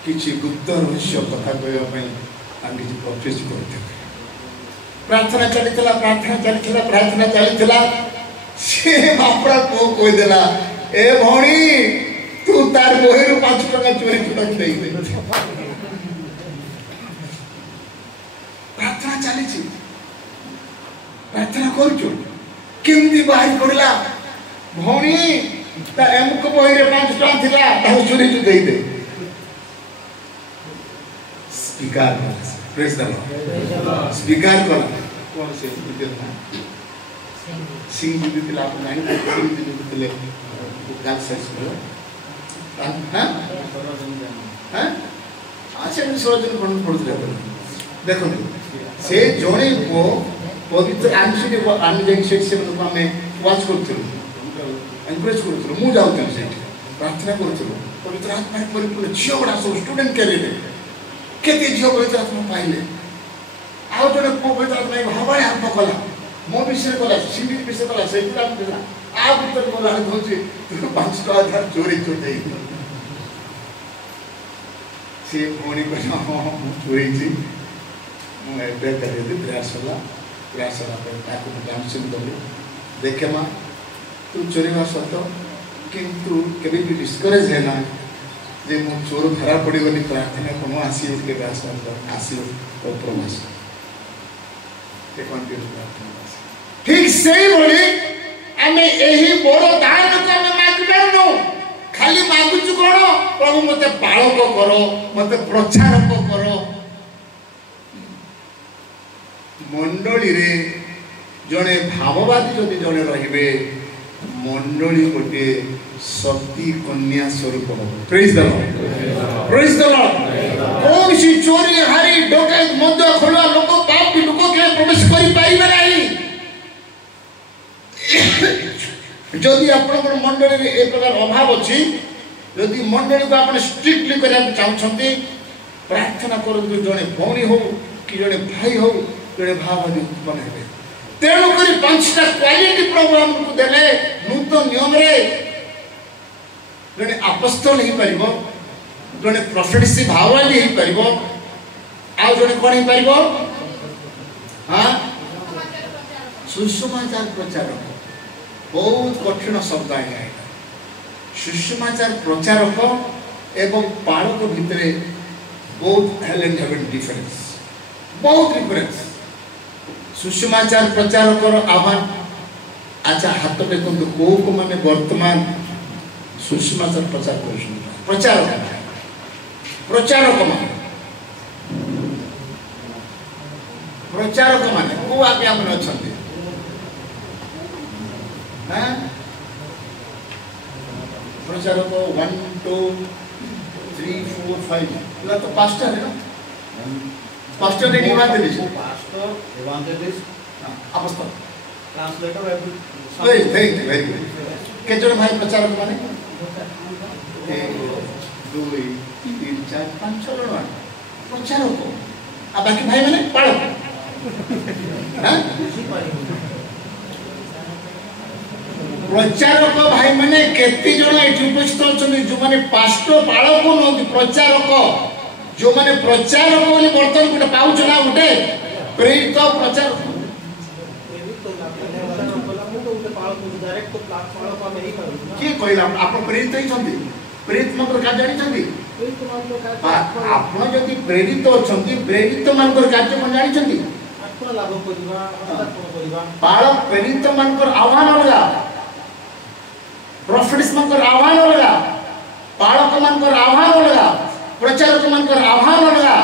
किछि गुप्त रहस्य कथा कहया पई हम किछि प्रोफेस करते प्रार्थना चलितला से बापरा को कोई देला ए भौणी तू तार बोहेरु 5 टका चोरी चुरा देई दे प्रार्थना चलीछि प्रार्थना करछु केमदी बाहर पड़ला भौणी ता एमको बोहेरे 5 टका थिला ता चोरी तू देई दे स्वीकार कर प्रेज द लॉर्ड स्वीकार कर कौन से विद्या सिंह जी दिला आप नहीं सिंह जी दिले गाल सर्च करो हां हां आशा में सोजन कोन पड़ुले देखो से जोणे को पवित्र आंशिक को आनजेक सेक्शन को हमें वाच करथु एनकरेज करथु मु जाउथु से प्रार्थना करथु पवित्र आत्मा परिपूर्ण झियो बडा सब स्टूडेंट करे केते झियो पवित्र आत्मा पाइले आउ जने पवित्र आत्मा भाबा आत्मा कला मो विषय कला सिंधी विषय कला से पूरा देला आ भीतर बोला होची 5,000 चोरी तो देई से कोनी को चोरी जी मु एबे करे दे प्रयासला पे ताको जानसिन दले देखे मा तू चोरी मा सतो किंतु कभी भी डिस्करेज है ना जे मु चोर धरा पड़ी गनी प्रार्थना कोनो आसी के प्रयास आसी ओ प्रमास ते कंटिन्यू प्रार्थना ठीक सही बोली हमें यही बड़ दान को हमें मागबेनु खाली मागुछु कोन प्रभु मते बालक करो मते प्रचारक करो मंडली रे जने भाववादी जदि जने रहिबे मंडली गोटे सती कन्या स्वरूप हो praise the lord praise the Lord कौन सी चोरी हारी डकैत मद खोला लोक पाप लोक के प्रवेश करि पाइबे नहीं जदि आपन मंडली रे एक प्रकार अभाव अछि जदि मंडली को आपन स्ट्रिक्टली करा चाहछंती प्रार्थना करु जने भौणी हो कि जने भाई हो जने भाववादी उत्पन्न हेबे तेणु करी 5टा क्वालिटी प्रभु हमको देले नूतन नियम रे जने अपॉस्टल ही परिबो जने प्रोफेसी भाववादी ही परिबो आ जने कोन ही परिबो हां सुसमाचार प्रचारक बहुत कठिन शब्द आज्ञा सुसमाचार प्रचारक एवं पालक भितर बहुत हेलेन हेवन डिफरेंस बहुत डिफरेंस सुसमाचार प्रचारक आह्वान अच्छा हाथ देखो को मैंने वर्तमान सुसमाचार प्रचार कर प्रचारक प्रचारक मान प्रचारक माने को आगे हम अच्छा प्रचारक 1 2 3 4 5 ला तो पास्टर है ना पास्टर ने evangelist pastor evangelist apostle translator very good केजन भाई प्रचारक माने 1 2 3 4 5 6 जन प्रचारक आ बाकी भाई माने पालक हां प्रचारक भाई माने केते जण एठी उपस्थित अछन जो माने पास्टर पालक न प्रचारक जो माने प्रचारक बोली वर्तमान गुटे पाउछ ना गुटे प्रेरित प्रचारक के कहला आपण प्रेरित ही छथि प्रेरित मंत्र का जानि छथि आपण जदि प्रेरित अछथि प्रेरित मंत्र कार्य कोन जानि छथि लाभ करिबा पालक प्रेरित मंत्र आह्वान अलगा प्रॉफिट्स मंत्र आह्वान अलगा पालक मंत्र आह्वान अलगा प्रचारक मंत्र आह्वान अलगा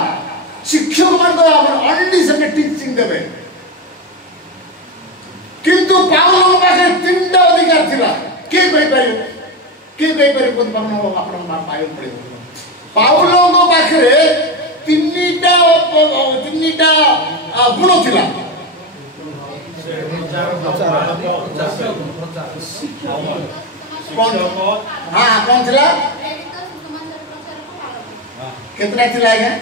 शिक्षक मंत्र आह्वान ओनली से टीचिंग देबे किंतु पावल पाखे तीनटा अधिकार थिला के कहि पारे कोन पावन आपण पायो पड़े पावल को पाखे तीनटा गुण थिला कौन हाँ कौन थिला कितना थिला आज्ञा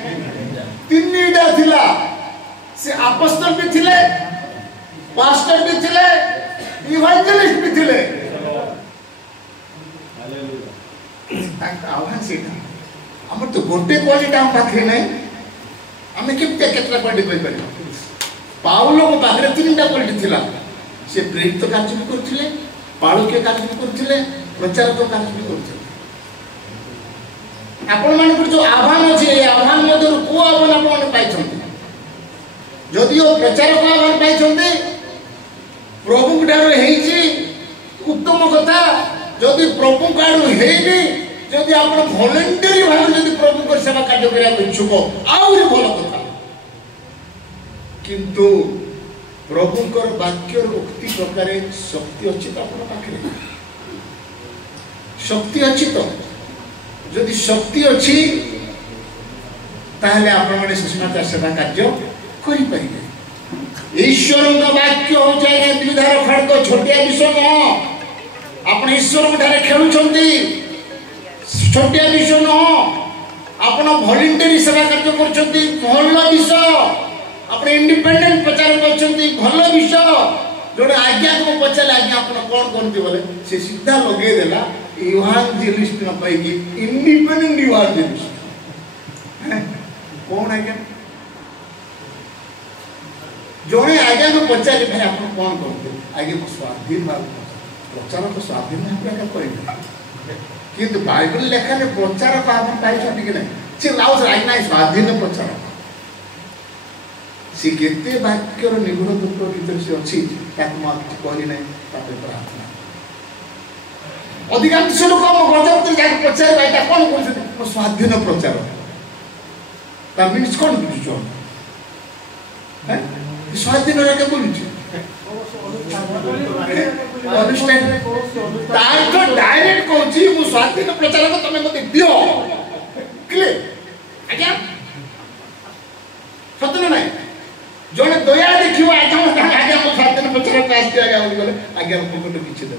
तीनटा थिला से अपोस्टल भी थिले पास्टर भी थिले इवांजेलिस्ट भी थिले हालेलुया आह्वान सेटा हमर तो गोटे क्वालिटी हम पाखे नै हमें केते केतरा क्वालिटी कहि पारि पाउलो को पाखरे तीनटा क्वालिटी थिला से प्रेरित कार्य भी करथिले पालकीय कार्य भी करथिले प्रचारक कार्य भी करथिले आपण मान जो आह्वान अछि ए आह्वान मधुर को आह्वान आपण पाइ छथि जदि ओ प्रचारक आह्वान पाइ छथि प्रभु ठारो हेछि उत्तम कथा जदि प्रभु काडू हेइनी जदि आपण वॉलंटरी भाव जदि प्रभु को सेवा कार्य करिया इच्छुक आउरी भलो कथा किंतु प्रभुकर वाक्यर उक्ति प्रकार शक्ति अच्छी तो अपन पाखे शक्ति अच्छी तो जदि शक्ति अच्छी ताहले आपण माने सुसमाचार सेवा कार्य करि परिबे ईश्वर का वाक्य हो जाए द्विधार खड़क छोटिया विषय न आपण ईश्वर ठारे खेलु छंती छोटिया विषय न आपण वॉलंटरी सेवा कार्य करछंती भल विषय अपने इंडिपेंडेंट प्रचार करछंती भल विषय जोडे आज्ञा को पछले आज्ञा आपण कोन कोनती बोले से सीधा लगे देला इवांजेलिस्ट न पाइकी इंडिपेंडेंट इवांजेलिस्ट कोन आज्ञा जोडे आज्ञा को पछले भाई आपण कोन करते आज्ञा को स्वाधीन भाव प्रचार को स्वाधीन भाव का करिबे किंतु बाइबल लेखा ने प्रचार को आपण पाइ छथि कि नै से लाउस आज्ञा स्वाधीन प्रचार से केते वाक्यर निगुण तत्व भीतर से अछि ताकि मत कहली नै ताके प्रार्थना अधिकांश लोक हम गजब जाके प्रचार बाइटा कोन करछथि स्वाधीन प्रचार ता मीन्स कोन बुझियो हैं स्वाधीन रे के बोलुछि अनुष्ठान तार तो डायरेक्ट कहछि मु स्वाधीन प्रचार को तमे मते दियो क्लियर आज्ञा सत्य नै जोने दया देखियो आज्ञा मो स्वाधीन प्रचार को आस्ते आज्ञा बोली गले आज्ञा को कोन किछि दे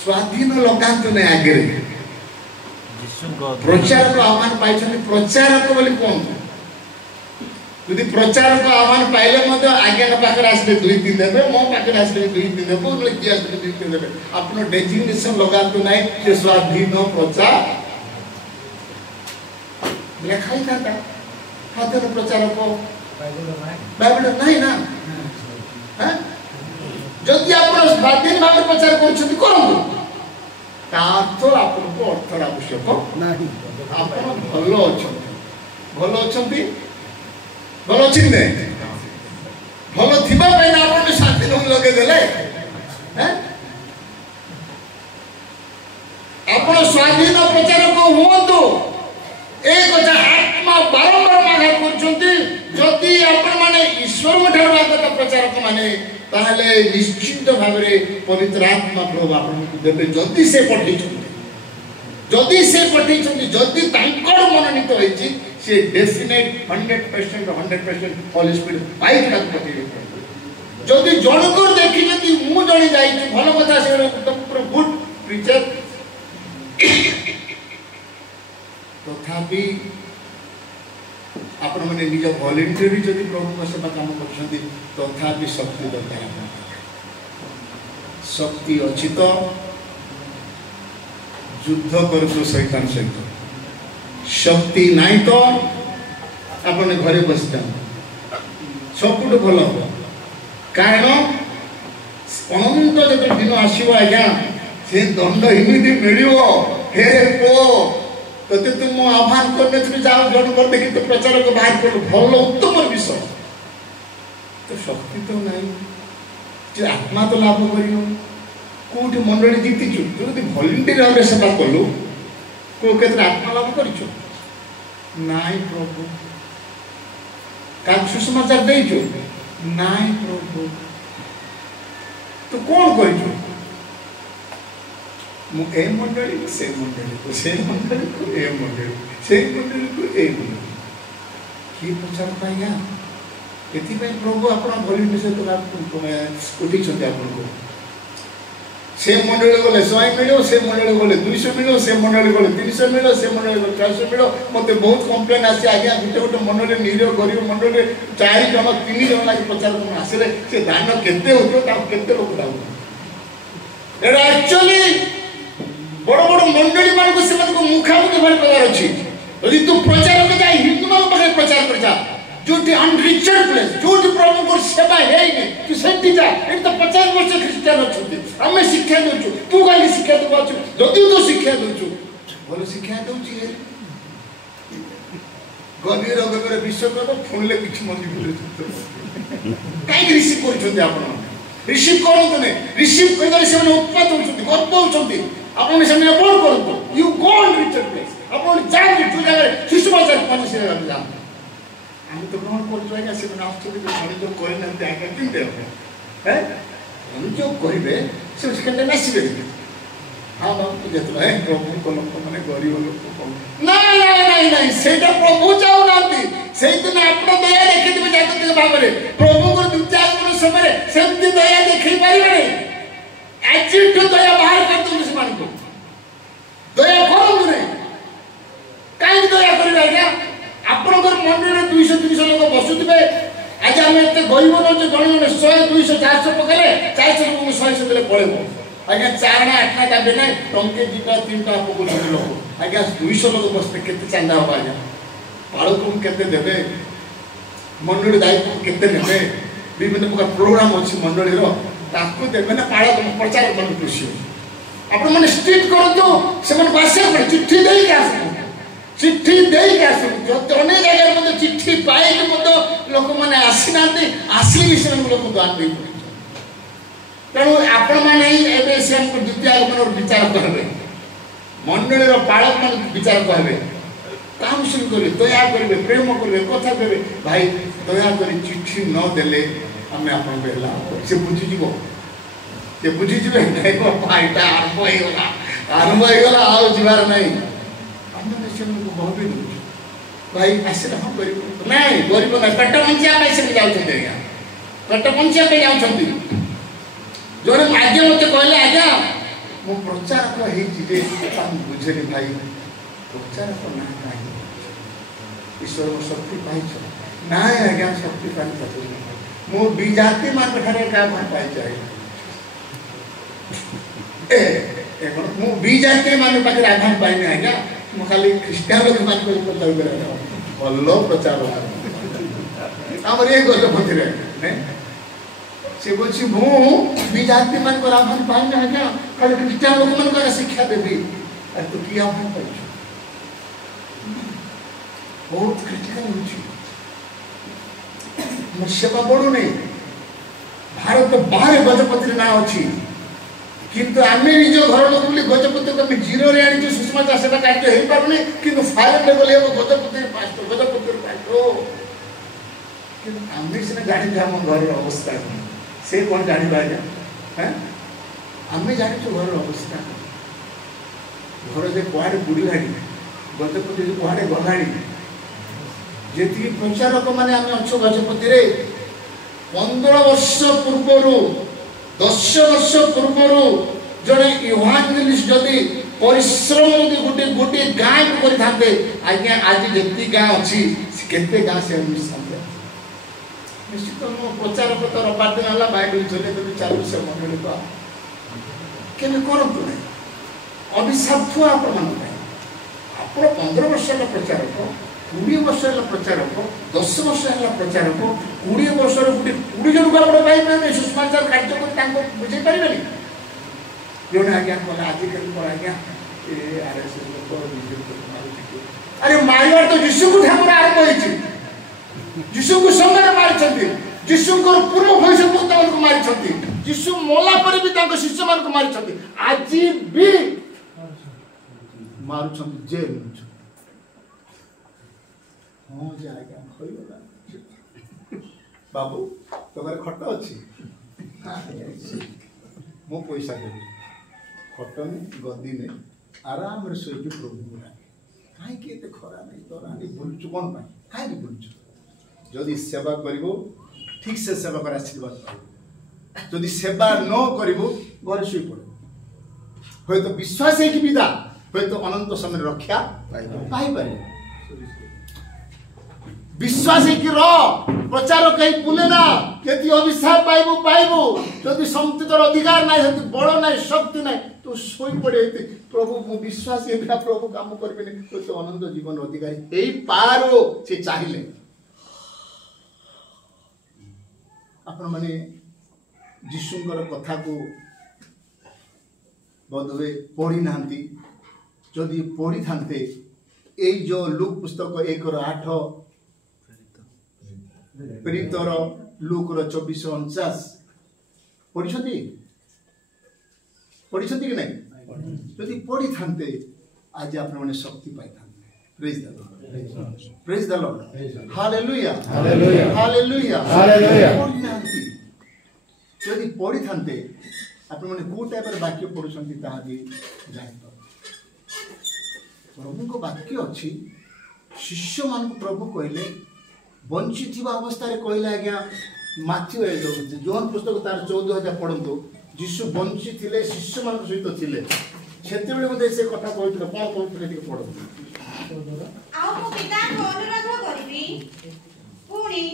स्वाधीन लगांतु नै आगे प्रचार को आह्वान पाइछन प्रचार को बोली कोन यदि प्रचार को आह्वान पाइले मते आज्ञा के पाखर आसले 2-3 देबे मो पाखर आसले 2-3 देबे बोले कि आसले 2-3 देबे आपनो डेजिग्नेशन लगांतु नै जे स्वाधीन प्रचार लेखाई था स्वाधीन प्रचार को बाइबल नहीं ना हैं जदि आप स्वाधीन भाव प्रचार करूँ तो आपको अर्थर आवश्यक नहीं आप भल अच्छा भल अच्छा भल अच्छी भल थी आप स्वाधीन लगेदेले आप स्वाधीन प्रचारक हूँ एक आत्मा बारंबार आघात करदी आपण ईश्वर ठार प्रचारक माने ताहले निश्चित भाव में पवित्र आत्मा प्रभु आपको देवे जदि से पठे जदि तांकर मनोनीत होइछि से डेफिनेट 100% 100% होली स्पिरिट पाइक पठे जदि जनकर देखि जदि मु जणी जाई भल कथा से गुड प्रीचर तथापि आपण मैंने निज वॉलंटियरली जदि प्रभु सेवा काम कर तथापि शक्ति दरकार शक्ति अच्छी तो युद्ध कर शैतान सहित शक्ति नहीं तो आपने घरे बस सब भल हम कारण अनंत जो दिन आसो आज्ञा से दंड एमती मिल हे पो तते तुम आह्वान करने जाओ जन कर देखी तो प्रचार को बाहर कर भल उत्तम विषय तो शक्ति तो नहीं आत्मा तो लाभ कर कौटी मंडली जीतीचु तू भलेंटियर भाव सेवा कलु के आत्मा लाभ कर प्रभु क्या सुसमाचार देचु नाई प्रभु तो कौन कर ए मंडली से मंडली को से मंडली को ए मंडली से मंडली को ए मंडली कि प्रचार पाइया एथिपाई प्रभु आपण भलेंटियर सहित उठी आपको से मंडली गले 100 मिलो से मंडली गले 200 मिलो से मंडली गले 300 मिलो से मंडली गले 400 मिलो मते बहुत कंप्लेन आसी आज्ञा गुटे गुटे मंडली निरीह गरीब मंडली 4 जन 3 जन लागि प्रचार करन आसिले से दान केते होतो ता केते लोक दाउ एडा एक्चुअली बड़ बड़ मंडली मान को से मुखामुखी भाई करार अच्छी यदि तू प्रचार कर जा हिंदू मान पाखे प्रचार कर जा जोटी अनरिचर्ड प्लेस जोटी प्रभु को सेवा है ही नहीं तू सेठी जा एक तो 50 वर्ष क्रिश्चियन अच्छे आम शिक्षा दौचु तू कहीं शिक्षा देवा जदि तू शिक्षा दौचु भल शिक्षा दौची गदी रोग विश्व कर फुणले किसी मंदिर कहीं रिसीव कर रिसीव करते रिसीव कर उत्पाद होती गर्व होती आपने से अवॉइड करूँ you go on Richard place आप जाए जो जगह सुषमाचार पानी से जा हम तो ग्रहण कर से अनुयोग करना आज्ञा केमती हे अनुयोग करेंगे से सेकेंड आसबे हाँ जो प्रभु लोक मैंने गरीब लोक ना ना ना ना से प्रभु चाहूना से दिन आप दया देखी जागतिक भाव में प्रभु को द्वितीय आगमन समय सेमती दया देखी पारे आज दया बाहर कर से दया करूँ कहीं दया करेंगे आज्ञा आपंकर मंडली 200-300 लोक बसुवे आज आम एत गरीब नौ जन 100-200-400 पकड़े 400 लोक 100 देते पड़े आज्ञा 4 8 देवे ना टंके 2टा 3टा पकड़ लोक आज्ञा 200 लोक बसते के चांदा हम आज्ञा पाड़क के देवे मंडली दायित्व के विभिन्न प्रकार प्रोग्राम अच्छी मंडली देवे ना पाड़क प्रचार मन खुशी आप मैंने स्ट्रिक्ट करूँ से आशा कर चिट्ठी दे चिट्ठी दे अनेक जगह चिट्ठी पाई लोक मैंने आसी ना आसले भी से लोक द्वार दे तेणु आपण मैंने द्वितीय आगमन विचार करेंगे मंडली पाड़क मान विचार करेंगे काउंसिल करेंगे दया करेंगे प्रेम करेंगे कथा कहे भाई दया कर चिट्ठी नदेले आम आप बुझीज से बुझीजे नहीं पाइटा आरंभ होगा आबार नहीं भाई भाई आसले हाँ गरीब ना गरीब ना पेट बंचा से जाऊँच आज्ञा पेट बंचा जाऊँच जो आज्ञा मत कहले आज्ञा मो प्रचारक हो बुझेनि भाई प्रचारक ना कहीं ईश्वर शक्ति पाई ना आज्ञा शक्ति पाई मो विजाति मान क्या पाई मु विजाति मान पाखे आह्वान पाइनि आज्ञा मु खाली ख्रीष्टियान लोक मान भल प्रचार आम ये गल मध्य से बोलछि मु विजाति मान को आह्वान पाइ ना आज्ञा खाली ख्रिस्टियन लोक मन को शिक्षा देबी आ तो की आह्वान पाइ बहुत क्रिटिकल होछि म सेवा बडो नै भारत बाहर गजपति ना अछि किंतु आमे निज घर लोक बोली गजपति को जीरो रे आनी सुषमा सेवा कार्य हेई पारुनी किंतु फायर लेवल हे गजपति पास्टर किंतु आमे सिना गाड़ी हम घर अवस्था से कौन जानी आज्ञा हैं आमे जानी घर अवस्था घर जे कुआडे बुड़ीलानी गजपति कुआडे गलानी जेति प्रचारक माने आमे अच्छो गजपति रे 15 वर्ष पूर्व 10 वर्ष पूर्व जड़े इवांजेलिस्ट जदि परिश्रम जदि गोटे गोटे गाँव को करते आज्ञा आज जेति गाँ अच्छी केते गाँ से निश्चित प्रचार पत्र रविवार दिन है बाइबल चले तो चालू से मंडली को केमे करतु नहीं अभिशाप थुआ आप 15 वर्ष प्रचारक 20 वर्ष प्रचारक 10 वर्ष प्रचारक 20 वर्ष 20 जन को आप पाइबे सुषमाचार कार्य बुझे पारे जोने आज्ञा कहला आजिकल पर आज्ञा अरे मारिवार तो यीशु को ठाकुर आरंभ होइछि यीशु को संगर मारिछन्ति यीशु को पूर्व भविष्य भक्त मान को मारिछन्ति यीशु मोला पर भी ताको शिष्य मान को मारिछन्ति आज भी मारुछन्ति जेल में हां जे आज्ञा होइला बाबू तोमर खट अछि मो पैसा देबी खटनी गद्दी ने आराम रे सोई के प्रभु काहे के एते खरा नहीं तोरा नहीं बोलछु कोन पाई काहे बोलछु जदि सेवा करिवो ठीक से सेवा कर आशीर्वाद पाइबो जदि सेवा न करिवो घर सोई पड़ो होय तो विश्वास है कि विदा होय तो अनंत समय रक्षा पाई पारे विश्वास है कि प्रचार कहीं पुले ना केती अभिशाप पाइबो जदि संति तोर अधिकार नाही हति बळ नाही शक्ति नाही तो सोई पड़े प्रभु मु विश्वास है बिना प्रभु काम करबे नहीं तो अनंत जीवन अधिकारी एई पारो से चाहिए आपण माने यीशुंकर कथा को बोधवे पढ़ी नांती जदि पढ़ी थांते ए जो लूक पुस्तक 1:8 प्रेरितर लूकर 24:49 पढ़ी कि नहीं जदि पढ़ी थांते आज आपण माने शक्ति पाई थांते praise the lord hallelujah hallelujah hallelujah hallelujah जदि पढ़ी थांते आपण माने को टाइप रे वाक्य पढुछंती ताहा भी जाय प्रभु को वाक्य अछि शिष्य मान को प्रभु कहले वंचित थिबा अवस्था रे कहले आज्ञा माथ्यू जोहन पुस्तक तार 14,000 पढंतो यीशु वंचित थिले शिष्य मान सहित थिले सेते बेले मध्ये से कथा कहथिले कोन कहथिले ଟିକେ पढो आउ मो पिता को अनुरोध करिबी पुणी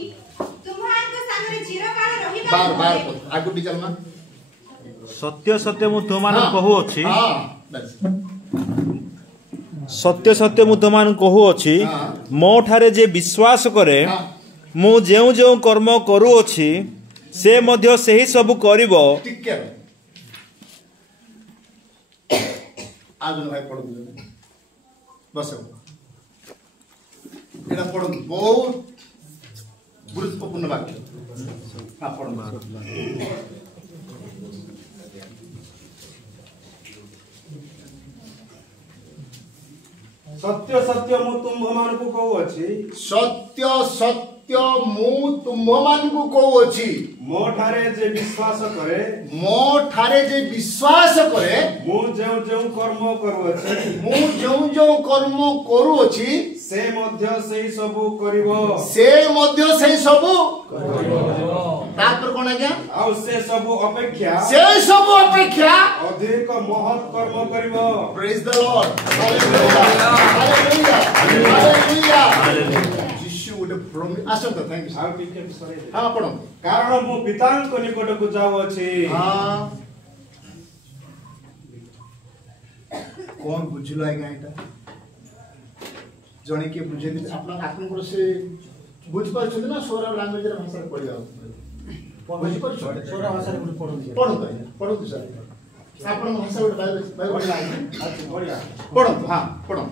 तुम्हार को सामने चिरकाल रहिबा बार आगु चल मा सत्य सत्य मु तुमान कहू अछि हां सत्य सत्य मु तुमान कहू अछि मो ठारे जे विश्वास करे मु जेउ जेउ कर्म करू अछि से मध्य सही सब करिवो ठीक है आगु भाई पढो बस एटा पढो बहुत गुरुत्वपूर्ण वाक्य हां पढो सत्य सत्य मु तुम मान को कहू अछि सत्य सत्य मु तुम मान को कहू अछि मो ठारे जे विश्वास करे मु जो कर्म करू अछि से मध्य सही सब करिवो तापर कोन आज्ञा आ से सब अपेक्षा अधिक महत् कर्म करिवो praise the lord hallelujah hallelujah hallelujah यीशु गुड फ्रॉम आसन त थैंक यू आ टिके सरे हां पढो कारण मु पितांक निकट को जाव अछि हां कोन बुझलो आज्ञा एटा जणे के बुझेनी आपन आपन को से बुझ पाछन ना सोरा लैंग्वेज रे भाषा पढ़िया सोरा भाषा रे पढुन्छ पढ़ो सर आपण भाषा गोटे बढ़िया पढ़ो हाँ पढ़ो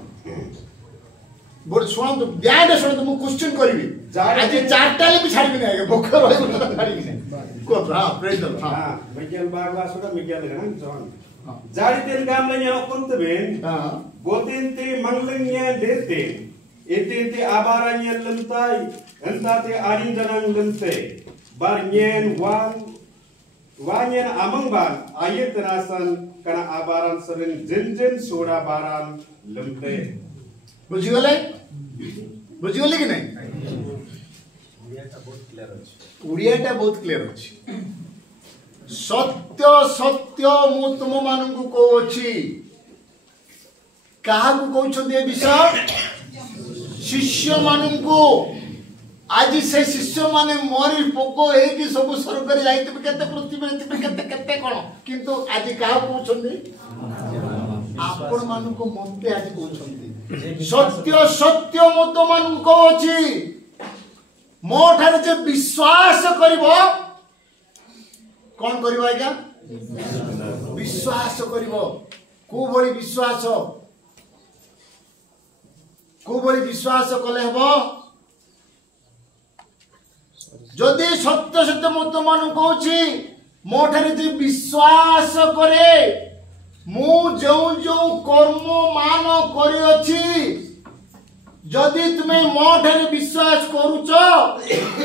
बोल शुणु ध्यान शुणु मु क्वेश्चन करी आज 4टा भी छाड़ी नहीं आगे भूख रही छाड़ी नहीं को हां प्रेज द लॉर्ड हां मिगेल बागवा सोडा मिगेल गन जॉन जारी तेल गाम ले नो कुंत बेन हां गोतिन ते मंगलन्या देते एते ते आबारान्या लंताई अंता ते आरी जनन लंते बारन्यन वान्यन अमंगबान आयत रासन कना आबारान सरिन जिन सोडा बारान लंते बुझिगले कि नहीं उड़ियाटा बहुत क्लियर अछि सत्य सत्य मु तुम मानू कहूँ क्या कहते विषय शिष्य मानू आज से शिष्य माने मरी पोक होगी सब स्वर्ग जाते पृथ्वी केते कौन किंतु आज क्या कहते आपण मानू मते आज कहते सत्य सत्य मु तुम मानू कहूँ मो ठारे जे विश्वास करिवो कौन करिवो आज्ञा विश्वास करिवो को भली विश्वास कले हबो जदि सत्य सत्य मु तुम मानू कहूँ मो ठारे जे विश्वास करे मु जो जो कर्म मान करि अछि जदि तुम्हें मो ठारे विश्वास करूच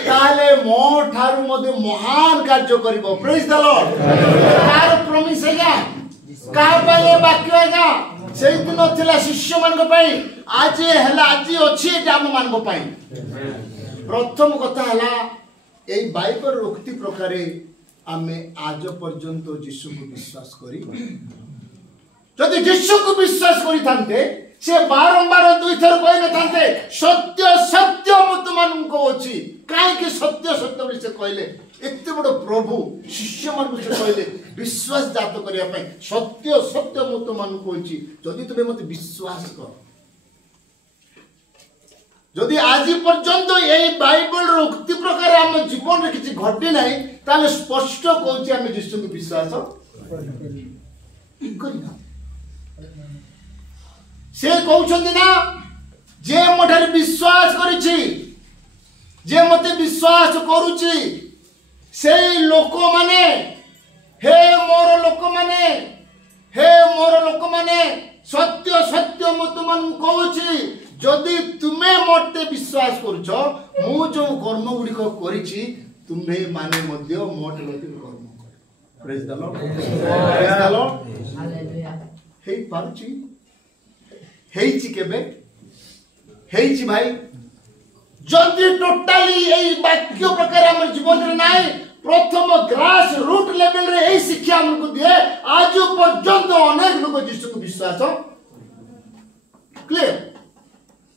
ताले मो ठारू मधे महान कार्य करिवो प्रेज द लॉर्ड कार प्रॉमिस हैगा का पाए वाक्य हैगा सेई दिन थिला शिष्य मान को पई आज हला आज अछि हम मान को पई प्रथम कथा हला ए बाइबल रोक्ति प्रकारे आमे आज पर्यंत यीशु को विश्वास करी जदि यीशु को विश्वास करी थांते से बारंबार दुई थर कहि न थांते सत्य सत्य मत मानू कहूँ काहे कि सत्य सत्य बोली से कहले एते बड़ प्रभु शिष्य मान से कहले विश्वास जात करिया पई सत्य सत्य मत मानू कहूँ जदि तुमे मते विश्वास कर जदि आज पर्यंत यही बाइबल उक्ति प्रकार आम जीवन में किसी घटी ना ताले स्पष्ट कहूँ आम यीशु को विश्वास करना से कहउछन्ति ना जे मोठारे विश्वास करिछि जे मते विश्वास करूछि सेई लोक माने हे मोर लोक माने सत्य सत्य मत मन कहउछि जदि तुमे मते विश्वास करूछ मु जो कर्म गुडी को करिछि तुमे माने मध्य मोट लोक कर्म कर प्रेज द लॉर्ड हालेलुया हे पारुछि हेइछि केबे हेइछि भाई जदि टोटली एई वाक्य प्रकार हमर जीवन रे नाइ प्रथम ग्रास रूट लेवल रे एई शिक्षा हमको दिए आज पर्यंत अनेक लोग यीशु को विश्वास क्लियर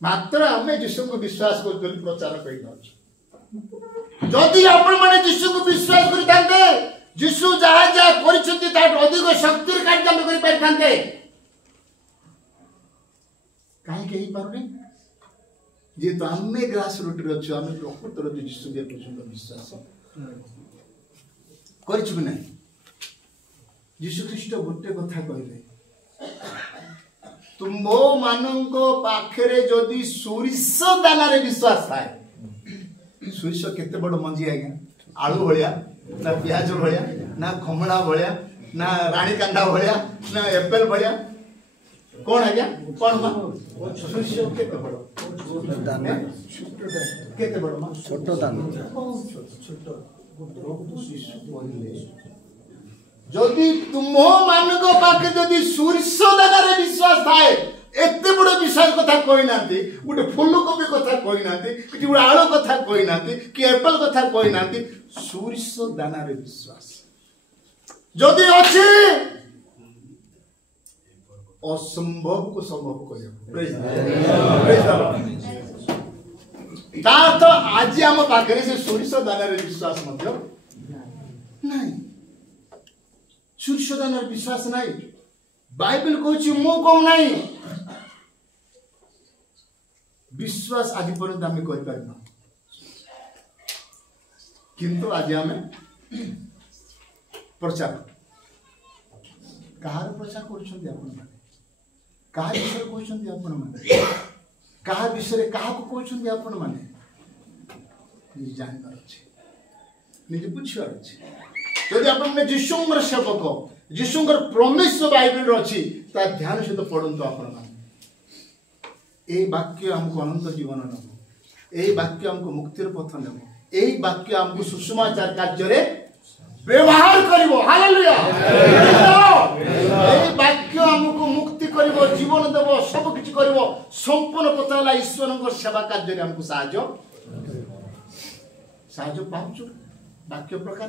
मात्र हमें यीशु को विश्वास कर बोली प्रचार करि न जदि आपण माने यीशु को विश्वास करि थांते यीशु जहा जहा करिसथि ता अधिक शक्ति कार्य हम करि पाइ थांते काहे के ही पारुनी जे तो हमें ग्रास रूट रे अछि हमें प्रकृत रो यीशु के प्रभु विश्वास करिछु कि नहीं यीशु ख्रीष्ट गोटे कथा कहले तुमो मानंको पाखरे जदि सोरिष दाना रे विश्वास थाए सोरिष केते बड़ मंजी आज्ञा आलू भलिया ना प्याज भलिया ना खमणा भलिया ना रानी कांदा भलिया ना एप्पल भलिया कौन आज्ञा कौन मा सोरिष केते बड़ केते बड़ मा छोटो दाना छोटो जदि तुम मानक पाखे जदि सोरिष दाना रे विश्वास थाए एते बड़ विश्वास कथा कहि नांती गुटे फूलकोबी कथा कहि नांती कि गुटे आलू कथा कहि नांती कि एप्पल कथा कहि नांती सोरिष दाना रे विश्वास जदि अछि असंभव को संभव करिया प्रेज तो आज हम पाखरे से सोरिष दाना रे विश्वास मध्य नहीं सोरिष दाना रे विश्वास नहीं बाइबल कहछि मु कहू नहीं विश्वास आज पर्यंत आम कर किंतु आज आम प्रचार कहार प्रचार कर क्या विषय कहते आपण मैंने क्या विषय क्या कहते आपण मैंने निजे जानवर अच्छे निजे बुझार अच्छे जदि आप जीशुंर सेवक जीशुंर प्रॉमिस बाइबल अच्छी ध्यान सहित पढ़ु आपण मैंने वाक्य आमको अनंत जीवन नब यही वाक्य आमको मुक्तिर पथ नब यही वाक्य आमको सुषमाचार कार्य व्यवहार करिवो हालेलुया यही वाक्य आमको मुक्ति करिवो जीवन देव सब किछि करिवो संपूर्ण पता होला ईश्वरक सेवा कार्य रे आमको साहाय्य पाउछु वाक्य प्रकार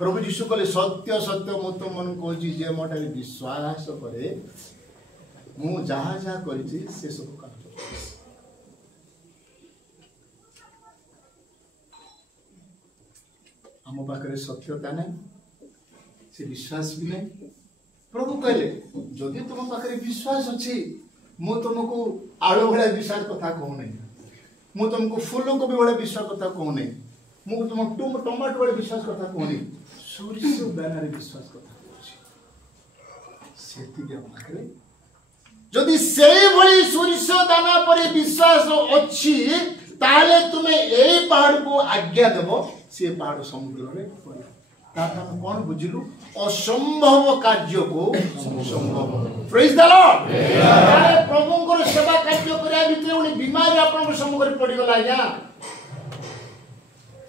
प्रभु यीशु कहले सत्य सत्य मु तुम मन कहछि जे मोटा विश्वास करे मु जहा जहा करिछि से सब कार्य आम पाखे सत्यता नहीं से विश्वास भी नहीं प्रभु कहले जदि तुम पाखे विश्वास अच्छी मु तुमको आलू भाया विश्वास कथा कहू नहीं मु तुमको फूलकोबी भाया विश्वास कथा कहू नहीं मु तुम टमाटो भाया विश्वास कथा कहू नहीं सोरिष दाना विश्वास कथा कहूँ जदि से भली सोरिष दाना पर विश्वास अच्छी ताले तुम्हें यही पहाड़ को आज्ञा देव से पहाड़ समुद्र में कौन बुझिलु असंभव कार्य को संभव प्रेज द लॉर्ड प्रभु को सेवा कार्य करिया भितर उनी बीमारी आपन सम्मुख रे पड़ी गला या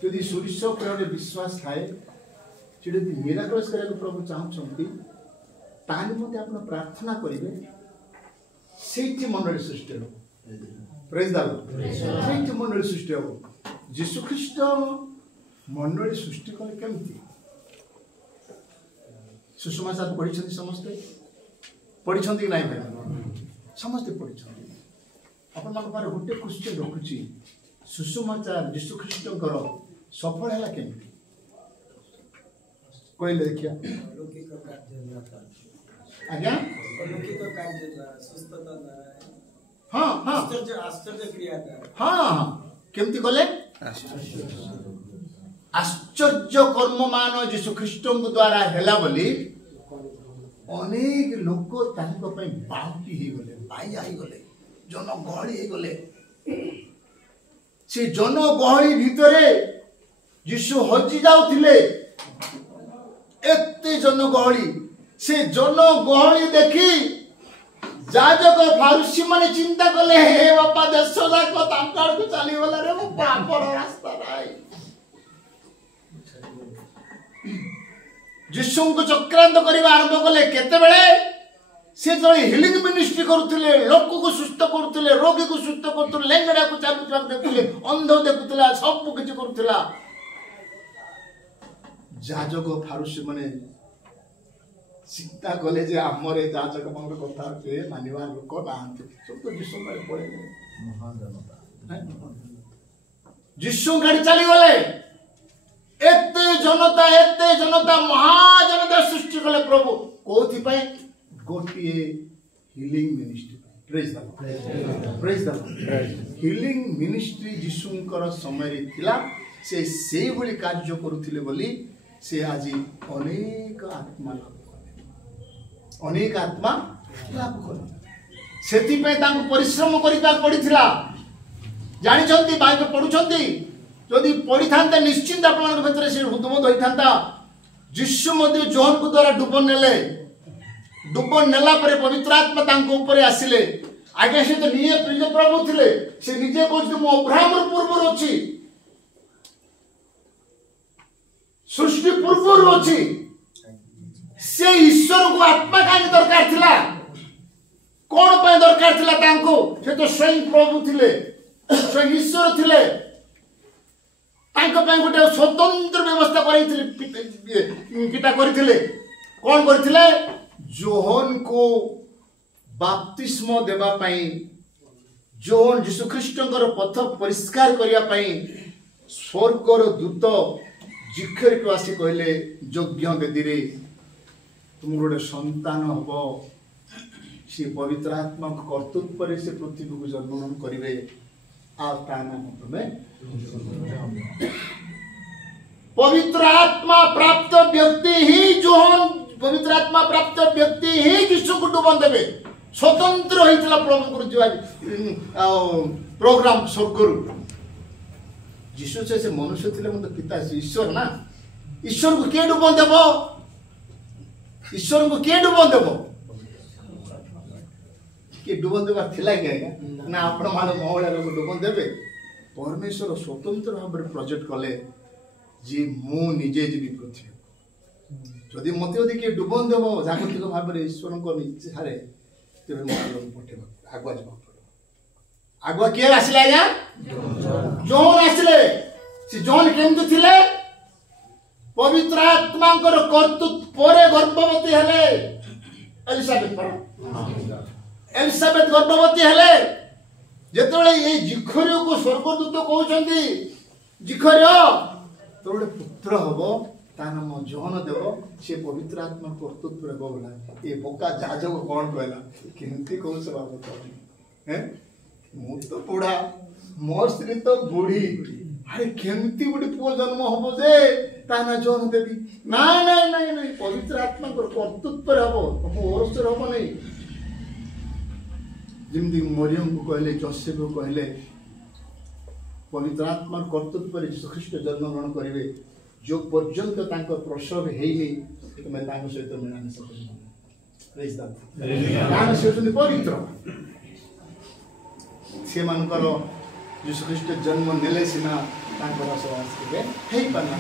यदि सुरिष पर विश्वास थाए जेडी मिराकल्स करे प्रभु चाहछंती तानि मते आपन प्रार्थना करिवे सेठी मंडली सृष्टि हो प्रेज द लॉर्ड सेठी मंडली सृष्टि हो यीशु ख्रीष्ट मंडली सृष्टि कले केमती सुषमाचार पढ़ी समस्ते पढ़ी कि नहीं भाई समस्ते पढ़ी आपण मान गोटे क्वेश्चन रखुची सुषमाचार यीशु ख्रीष्टकर सफल है केमती कहले देखिया आज्ञा हाँ हाँ आश्चर्य क्रिया हाँ केमती कले आश्चर्य कर्म मान यीशु ख्रीष्ट द्वारा हैला बोली अनेक लोक तांको पई बाउटी ही गले बाई आई गले जन गहली ही गले से जन गहली भितरे यीशु हजि जाउथिले एते जन गहली से जन गहली देखी जाजक फारुसी माने चिंता कले हे बापा देश जाक तांकाळ को चली गला रे मो पापर रास्ता राई यीशु को चक्रांत करने आरंभ कले केते बेले से जो हिलिंग मिनिस्ट्री करुले लोक को सुस्थ करुले रोगी को सुस्थ करुले लेंगड़ा को चालू देखुले अंध देखुला सब किछ करुला जाजक फारुसी माने चिंता कले जे हमर ए जाजक मन कथा के मानिवा लोक नांते सब तो यीशु में पड़े महाजनता यीशु गाड़ी चली गले एते जनता महाजनता सृष्टि कले प्रभु कोथि पय गोटिए healing ministry praise the lord healing ministry यीशुंकर समय रे थिला से भली कार्य करुथिले बोली से आज अनेक आत्मा लाभ कले सेति पे तांको परिश्रम करिता पड़िथिला जानि छंती बाइबल पढुछंती यदि पढ़ी था निश्चिंत अपन भीतर से हृदबोध होता यीशु मध्य जोहन को द्वारा डुबन नेले डुबन नेला परे पवित्र आत्मा तांको ऊपर आसिले आगे से तो निजे प्रिय प्रभु थिले से निजे कहते मो अब्राहम पूर्व अछि सृष्टि पूर्व अछि से ईश्वर को आत्मा काहे दरकार थिला कोन पे दरकार थिला तांको से तो स्वयं प्रभु थिले स्वयं ईश्वर थिले गोटे स्वतंत्र व्यवस्था पिता करथिले कौन करथिले जोहन को बाप्तिस्म देवा पई जोहन यीशु ख्रीष्टकर पथ परिष्कार करिया पई स्वर्गर दूत जिखर को आसी कहले यज्ञ वेदी रे तुम गोटे संतान हबो से पवित्र आत्मा कर्तृत्व रे से पृथ्वी को जन्म करिवे पवित्र आत्मा प्राप्त व्यक्ति ही जोहन पवित्र आत्मा प्राप्त व्यक्ति ही यीशु को डुबन देवे स्वतंत्र होइतला प्रभु को प्रोग्राम स्वर्ग यीशु से मनुष्य थिले मतलब पिता ईश्वर ना ईश्वर को के डुबन देव ईश्वर को के डुबन देव कि डुबन देवा थिला क्या ना आपण मान महला लोग डुबन देवे परमेश्वर स्वतंत्र भाव प्रोजेक्ट कले जी मु निजे जीवी पृथ्वी जदि मत यदि किए डुबन देव जागतिक भाव में ईश्वर इच्छा तेरे पठे आगुआ जा आगुआ किए आसिले आज्ञा जॉन आसिले से जॉन केमती थिले पवित्र आत्मा कर्तृत्व परे गर्भवती हेले एलिजाबेथ गर्भवती हेले जेतबेले ये जिखरियो को स्वर्गदूत कहउछंती जिखरियो तोरे पुत्र हबो ता नाम जॉन देव से पवित्र आत्मा कर्तृत्व रे बोला ये बोका जाजो को कोन कहला केमती कहउ से बाबू हैं मु तो बुढ़ा मोर स्त्री तो बूढ़ी अरे केमती बुढ़ी पुओ जन्म हबो जे ता ना जॉन देवी ना ना ना ना पवित्र आत्मा कर्तृत्व रे हबो मोर से हबो नहीं जिमदी मरियम को कहले जोसेफ को कहले पवित्र आत्मा कर्तृत्व पर यीशु ख्रीष्ट जन्म ग्रहण करिवे जो पर्यंत तांको प्रसव हेई तुम तांको सहित मिलान सकबो प्रेज द लॉर्ड से पवित्र से मानकर यीशु ख्रीष्ट जन्म नेले सिना तांको रसवास के हेई पना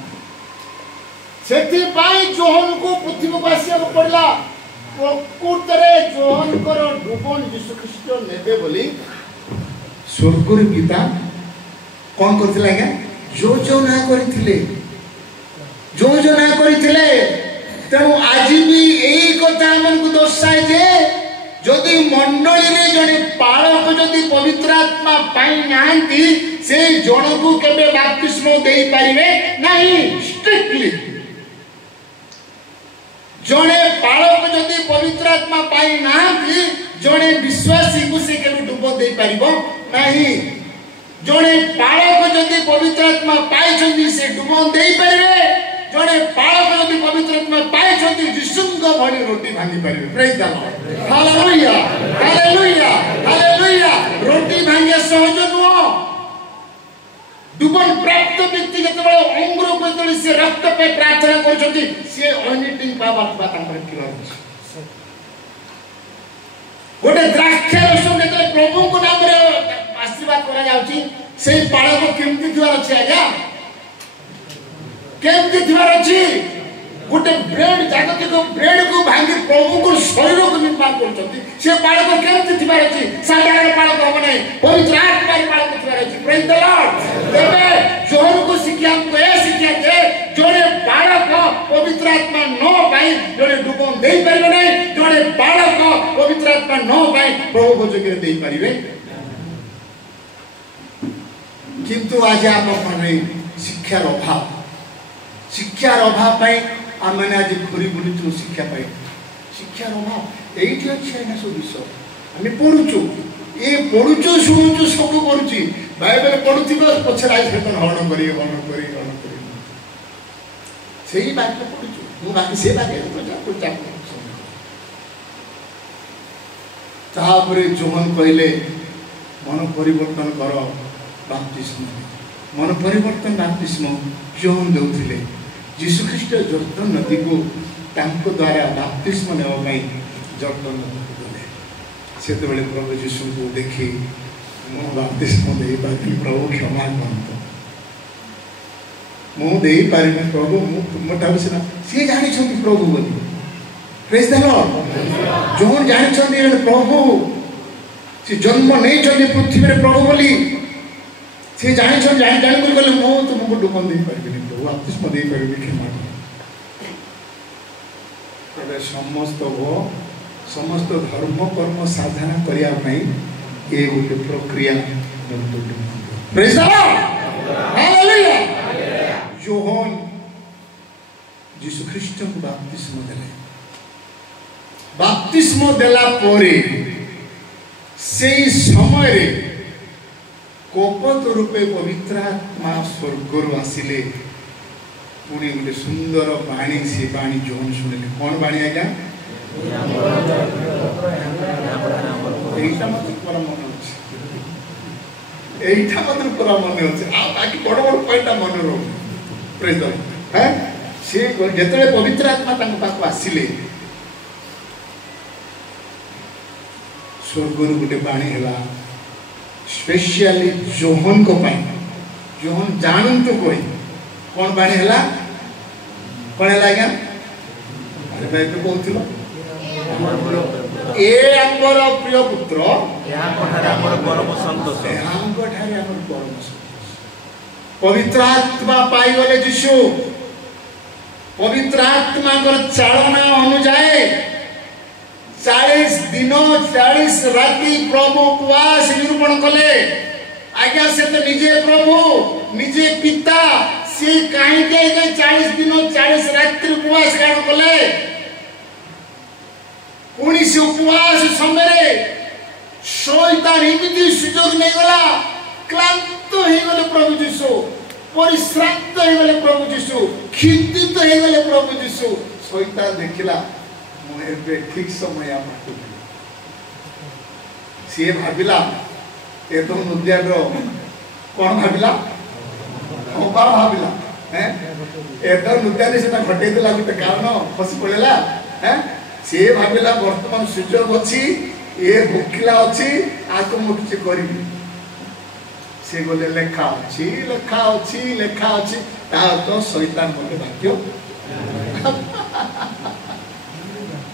सेति पाई जोहन को पृथ्वी को आसिया को पड़ला प्रकृतरे जोहनकर डुबन यीशु ख्रीष्ट नेबे बोली स्वर्गर पिता कौन करथिला आज्ञा जो ना करथिले जो ना करथिले तेणु आज भी यही कथा हमको दर्शाए जे जदि मंडली रे जने पालक जदि पवित्र आत्मा पाई नांती से जन को केबे बपतिस्मा देई पारिबे नहीं स्ट्रिक्टली जने पालक जदि पवित्र आत्मा पाई नांती जने विश्वासी को से केबे डुब देई पारिबो नहीं जने पालक जदि पवित्र आत्मा पाई छंदी से डुब देई पारिबे जने पालक जदि पवित्र आत्मा पाई छंदी जिसुंग भली रोटी भांगी पारिबे praise the lord hallelujah hallelujah hallelujah रोटी भांगे सहज नुओ डुबन प्राप्त व्यक्ति जतबे अंगुर को से रक्त पे प्रार्थना करछथि से अनिटिंग पावर बात हम किला गोटे द्राक्ष रस जतबे प्रभु को नाम रे आशीर्वाद करा जाउची से पालक केमति थिवार अछि आज्ञा केमति थिवार अछि गोटे ब्रेड जागतिक ब्रेड को भांगी प्रभु को शरीर को निर्माण करछथि से पालक केमति थिवार अछि साधारण पालक होबने पवित्र आत्मा रे पालक थिवार अछि प्रेज द लॉर्ड तेबे जोहन को शिक्षा हमको ए शिक्षा दे जोने पालक पवित्र आत्मा न पाई जोने डुबन देई परिबे नै जोने पालक पवित्र आत्मा न पाई प्रभु को जगह देई परिबे किंतु आज आप माने शिक्षार अभाव पाई आमने आज घुरी बुलुचु शिक्षा पाई शिक्षार अभाव एठी अछि ना सब विषय हम पढुचु ए पढुचु सुनुचु सब करूची बाइबल पढुथिबो पछरा आई फेतन हरण करी सेही वाक्य पढुचु मु बाकी से वाक्य प्रचार तापरे जोहन कहले मन परिवर्तन कर बाप्तिस्म मन परिवर्तन बाप्तिस्म जोहन देउथिले यीशु ख्रीष्ट जर्दन नदी को तांको द्वारा बाप्तिस्म नेवा पई जर्दन नदी को गले सेते बेले प्रभु यीशु को देखि मो बाप्तिस्म देई पारि प्रभु क्षमा करंतो मो देई पारि प्रभु मोटा बिसना से जानि छथि प्रभु बोली प्रेज द लॉर्ड जोन जानि छथि प्रभु से जन्म नहीं छथि पृथ्वी रे प्रभु बोली से जानि छथि जानि बोली कहले मो तुमको डुबन देई पारि प्रभु बाप्तिस्म देई पारि क्षमा कर समस्त धर्म कर्म साधना करिया पई ए गोटे प्रक्रिया प्रेज द लॉर्ड हालेलुया जोहन यीशु ख्रीष्ट को बाप्तिस्म देला परे से समय रे कपट रूपे पवित्र आत्मा स्वर्गर आसिले पुणी गोटे सुंदर बाणी से बाणी जोन शुणिले कौन बाणी आज्ञा मन बाकी बड़ बड़ पॉइंट मन रो सी जिते पवित्र आत्मा आसिले स्वर्गर गोटे बाणी है स्पेशली जोहन को जोहन जानतु कोई कौन बाणी है कौन है आज्ञा अरे भाई कहूल ए आमर प्रिय पुत्र पवित्र आत्मा पाईगले जीशु पवित्र आत्मा चालना अनुजाए 40 दिन 40 राति प्रभु उपवास निरूपण कले आज्ञा से तो निजे प्रभु निजे पिता से कहीं 40 दिन 40 रात्रि उपवास कारण कले पुणी से उपवास समय शैतान एमती सुजोग नहीं गला क्लांत हो गले प्रभु जीशु परिश्रांत हो गले प्रभु जीशु खिंदित हो गले प्रभु जीशु शैतान देखिला मुझे ठीक समय सी भाविला ये तो नुद्यार कौन भाविला बाबा भाविला एतो नुद्यार से घटे देला गोटे कारण खसी पड़ेला सी भाविला वर्तमान सुजोग अच्छी ये भूखिला अच्छी आको मु किछि करिबि से गोले लेखा अच्छी लेखा अच्छी लेखा अच्छी ता तो शैतान मते भाग्य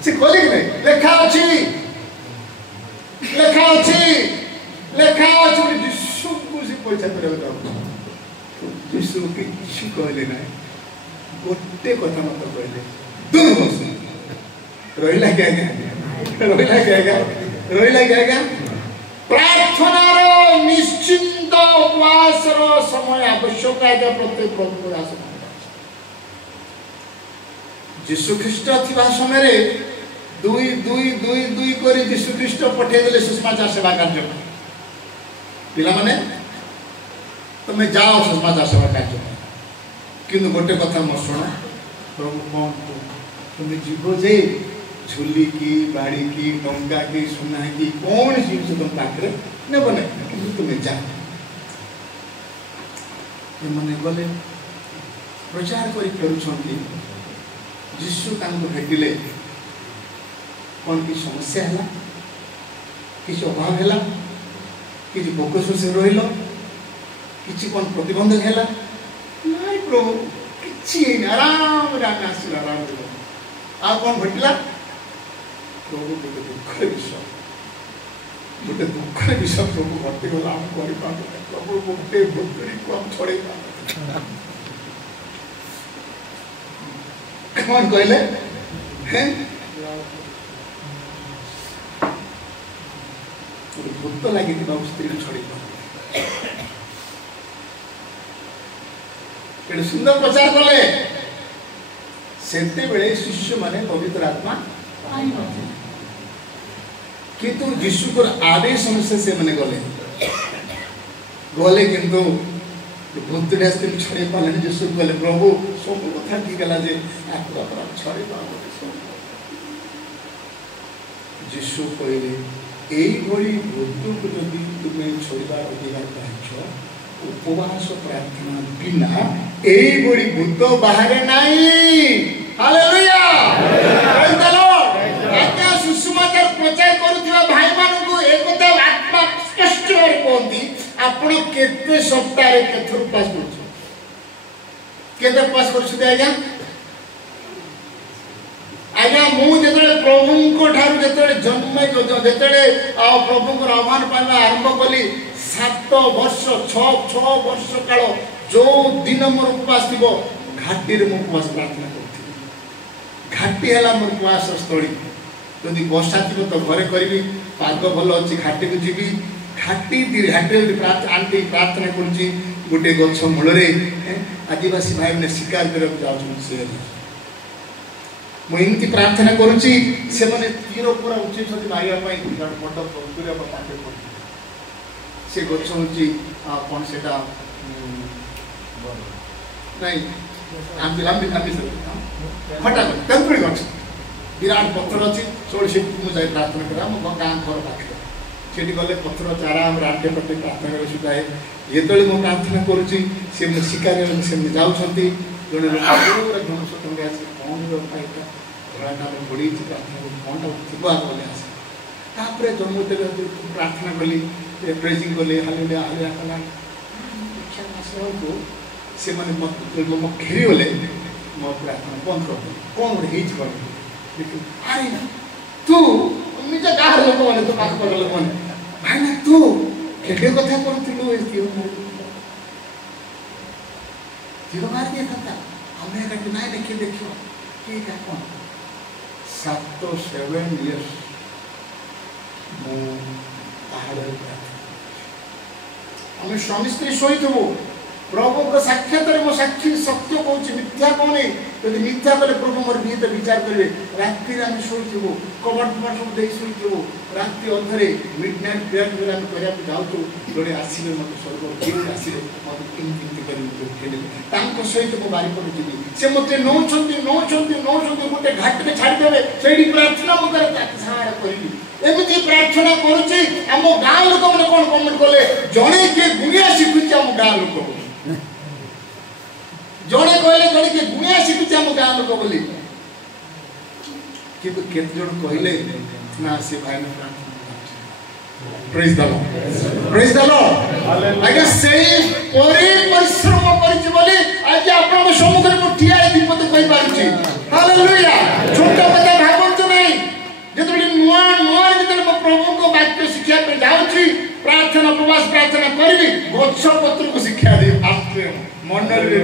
से खोली नहीं लेखा अच्छी लेखा अच्छी लेखा अच्छी जिसु को से पैसा देला जिसु की किछु कहले ना गोटे कथा मत कहले दूर बस रहिला क्या प्रार्थना रो निश्चिंत उपवास रो समय आवश्यक है प्रत्येक प्रभु दास जीशु ख्रीष्ट थिबा समय रे दुई दुई दुई दुई करी जीशु ख्रीष्ट पठे देले सुषमाचार सेवा कार्य पिला माने तमे जाओ सुषमाचार सेवा कार्य किंतु गोटे कथा म सुनो प्रभु कौन तुम जीव जे झुली की बाड़ी की टंका की सुना की कौन जिन तुम पाखे ने बने कि तुम्हें जा मन गले प्रचार करी करूछंती जीशु तांको भेटिले कौन की समस्या है किसी अभाव है किसी भोक शोष रहिल किसी कौन प्रतिबंधक है नहीं प्रभु किसी आराम आराम आस आराम आ कौन भेटिला प्रभु गोटे दुखर विषय गोटे दुखर विषय प्रभु घटी गला आम कर प्रभु गोटे भुतरी को हम छड़े कौन कहले हैं भूत लगी स्त्री छड़ी सुंदर प्रचार कले से शिष्य माने पवित्र आत्मा किंतु जीशु को आदेश अनुसार से मैंने गले किंतु भूतटा स्त्री छड़े पाले जीशु कहले प्रभु सब कथा की गला जे आपको छड़े जीशु कहले यही भूत को जदि तुम्हें छोड़ार अधिकार पाइछ उपवास प्रार्थना बिना यही भूत बाहर नहीं हालेलुया प्रेज द लॉर्ड आज्ञा सुसमाचार प्रचार करूथिबा भाई मानकु एकता आत्मा स्पष्ट भाव कहती आपण केते सप्ताह रे केथुर पास करछ केते पास करछ आज्ञा आज्ञा मु जेतले प्रभु को ठार जेतले जन्म जेतले प्रभु को आह्वान पाइबा आरंभ कली 7 वर्ष 6 वर्ष काल जो दिन मोर उपवास थी घाटी रे मु उपवास प्रार्थना करथि घाटी हला मोर उपवास स्थली जदि वर्षा थी तो घरे करी पाग भल अच्छी घाटी को जीवी घाटी घाटी आंटी प्रार्थना करुच्ची गोटे गछ मूल आदिवासी भाई मैंने शिकार करने जाऊँ मुझे प्रार्थना करुच्ची से तीर पूरा उचित मारे मंडप से गछ होची कोन सेटा नहीं आंबी खटा तेंतुड़ी गछ विराट पत्थर अच्छी सोलसी मुझे प्रार्थना करा मो गाँ घर पाखे सेठी गले पत्थर चारा हम राटे पटे प्रार्थना कर सुधाए ये मो प्रार्थना करुच्ची सी मो शिकारी से जाऊँगी जड़े लोग धनुष टंगे आस कौन घोड़ाटा घोड़ी प्रार्थना कौन थी बोले आसे तापर जन्मदेव प्रार्थना कली प्रेजिंग कले हालेलुया हालेलुया कला शिक्षा मास को से माने मो घेरी गले मो प्रार्थना बंद कर कौन गोटे हो अरे ना तू निज गाँव लोक मैंने तो पाख पड़ लोक मैंने भाई ना तू केटे कथा करूँ जीव मार दिया था हमें कहीं ना देखिए देखियो ठीक है कौन 7-7 years मो पहाड़ हमें स्वामी स्त्री शोई थो प्रभु को साक्षात मो साक्षी सत्य कहूँ मिथ्या कहूनी यदि मिथ्या कले प्रभु मोर विहित विचार करेंगे राति आम शोथु कबट फबट सब दे शोथु राति अधरे मिडनाइट प्रेयर बेले आम करने जाऊँ जोड़े आसवे मत स्वर्ग जीव आसवे मत किमती कर सहित मो बारिपड़ जी से मत नौंट गोटे घाट में छाड़देवे से प्रार्थना मुझे सारा करी एमती प्रार्थना करुच्ची आम गाँ लोक मैंने कौन कमेंट कले जड़े किए गुणिया शिखुची आम गाँ लोक जड़े कहले जड़े किए गुणिया शिखुची आम गाँ लोक बोली किंतु केते जण कहले ना से भाई ने प्रार्थना प्रेज द लॉर्ड आगे से परिश्रम करिछि बोली आज आपन सम्मुख में ठिया दीपत कहि पारुछि हालेलुया छोटा कथा भाबंत नहीं जेतबे नुआ जेतबे मो प्रभु को वाक्य शिक्षा पे जाउछि प्रार्थना उपवास प्रार्थना करबी गच्छ पत्र को शिक्षा दे आत्मे मंडल रे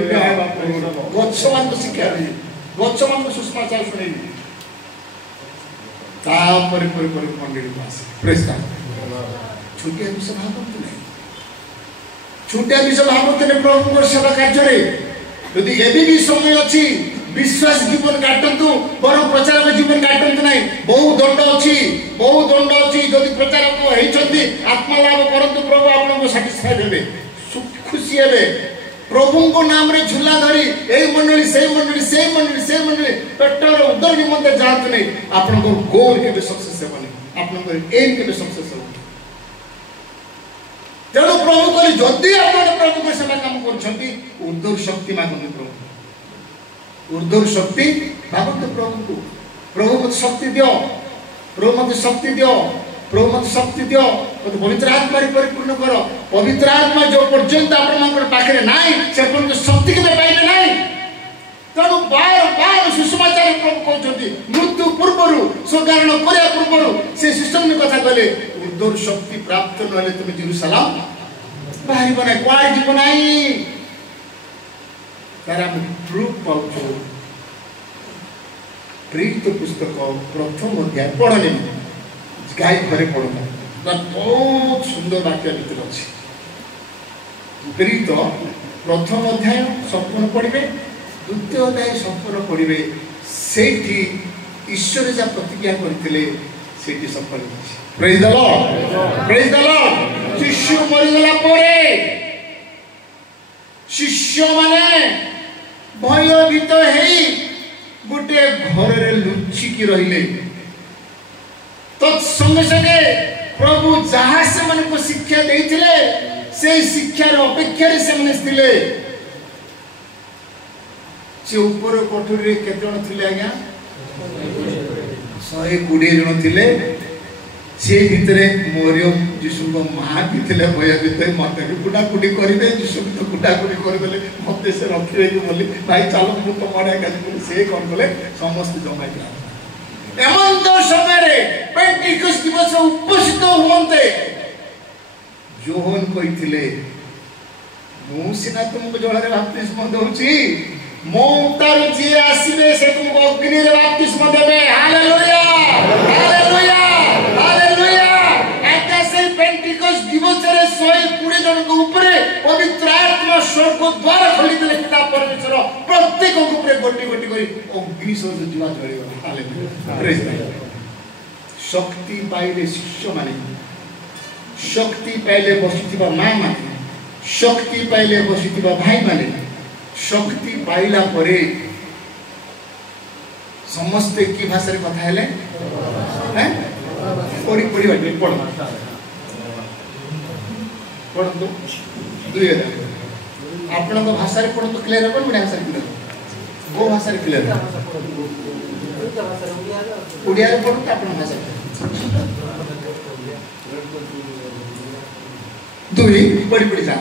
गच्छ मान को शिक्षा दे गच्छ मान को सुसमाचार सुनेबी तापर पर मंडल पास प्रेज द छुटिया विषय भावत नहीं छुटिया विषय भावत नहीं प्रभु को सेवा कार्य यदि एबी भी समय अच्छी विश्वास जीवन काटतु बर प्रचारक जीवन काटतु नहीं बहु दंड अच्छी जदि प्रचारक होइछंती आत्मा लाभ करतु प्रभु आपनको सैटिस्फाइड हेबे खुशी हेबे प्रभु को नाम रे झूला धरी ए मंडली पेटर उदर निमंते जात नहीं आपनको गोल के सक्सेस हेबनी आपनको एम के सक्सेस हो तेणु प्रभु को जदि आप प्रभु को सेवा काम करछंती उर्ध्व शक्ति मागंतु प्रभु उर्ध्व शक्ति मागंतु प्रभु मत शक्ति दियो प्रभु मत शक्ति दियो प्रभु मत शक्ति दियो मत पवित्र आत्मा रे परिपूर्ण करो पवित्र आत्मा जो पर्यंत आपण मानकर पाखरे नाही से पर्यंत शक्ति के पाइबे नाही तेणु बार सुसमाचार प्रभु कहछंती मृत्यु पूर्वरु स्वगारण करिया पूर्वरु से सिस्टम ने कथा कहले उर्ध्व शक्ति प्राप्त नले तुम जेरूसलम बाहरी बनाई क्वाड जी बनाई तारा हम प्रूफ पाउछो प्रेरित पुस्तक प्रथम अध्याय पढ़ने गाय घरे पढ़ना बहुत सुंदर वाक्य भीतर अच्छी प्रेरित प्रथम अध्याय संपूर्ण पढ़े द्वितीय अध्याय संपूर्ण पढ़े सेठी ईश्वर जा प्रतिज्ञा करथिले सेठी सफल होछि प्रेज द लॉर्ड शिष्य मरिगला परे शिष्य माने भयभीत हेई गोटे घर रे लुचि की रहिले तत्संगे संगे प्रभु जहाँ से मन को शिक्षा देइथिले से शिक्षा रे अपेक्षा रे से मन थिले से ऊपर कोठरी रे केते जण थिले आज्ञा 120 जण थिले से भितरे मरियम यीशु को मां भी थिले भयभीत मते कुटाकुटी करिदे यीशु तो कुटाकुटी करदेले मते से रखिबे कि बोली भाई चलो मु तो मडा काज से कोन बोले समस्त जमाई दिला एमंत समय रे पेंटिकस दिवस उपस्थित होंते जोहन कहिथिले मु सिना तुमको जळरे बपतिस्म दउची मो उतार जी आसीबे से तुमको अग्नि रे बपतिस्म देबे हालेलुया हालेलुया हालेलुया ऐसे पेंटिकस दिवस रे 120 जन के ऊपर पवित्र आत्मा स्वर्ग द्वार खोली देले पिता परमेश्वर प्रत्येक ऊपर गोटी गोटी करी अग्नि सज जीवा जळियो हालेलुया प्रेज द शक्ति पाइले शिष्य माने शक्ति पाइले बसिथिबा माँ माने, शक्ति पाइले बसिथिबा भाई माने, शक्ति पाइला परे समस्ते की भाषा रे कथा हेले हैं पड़ी पड़ी बाटे पढ़ पढ़ तो दुई आपण तो भाषा रे पढ़ तो क्लियर है बड़ा भाषा रे क्लियर वो भाषा रे क्लियर ओडिया रे पढ़ तो आपण भाषा दुई पड़ी पड़ी जा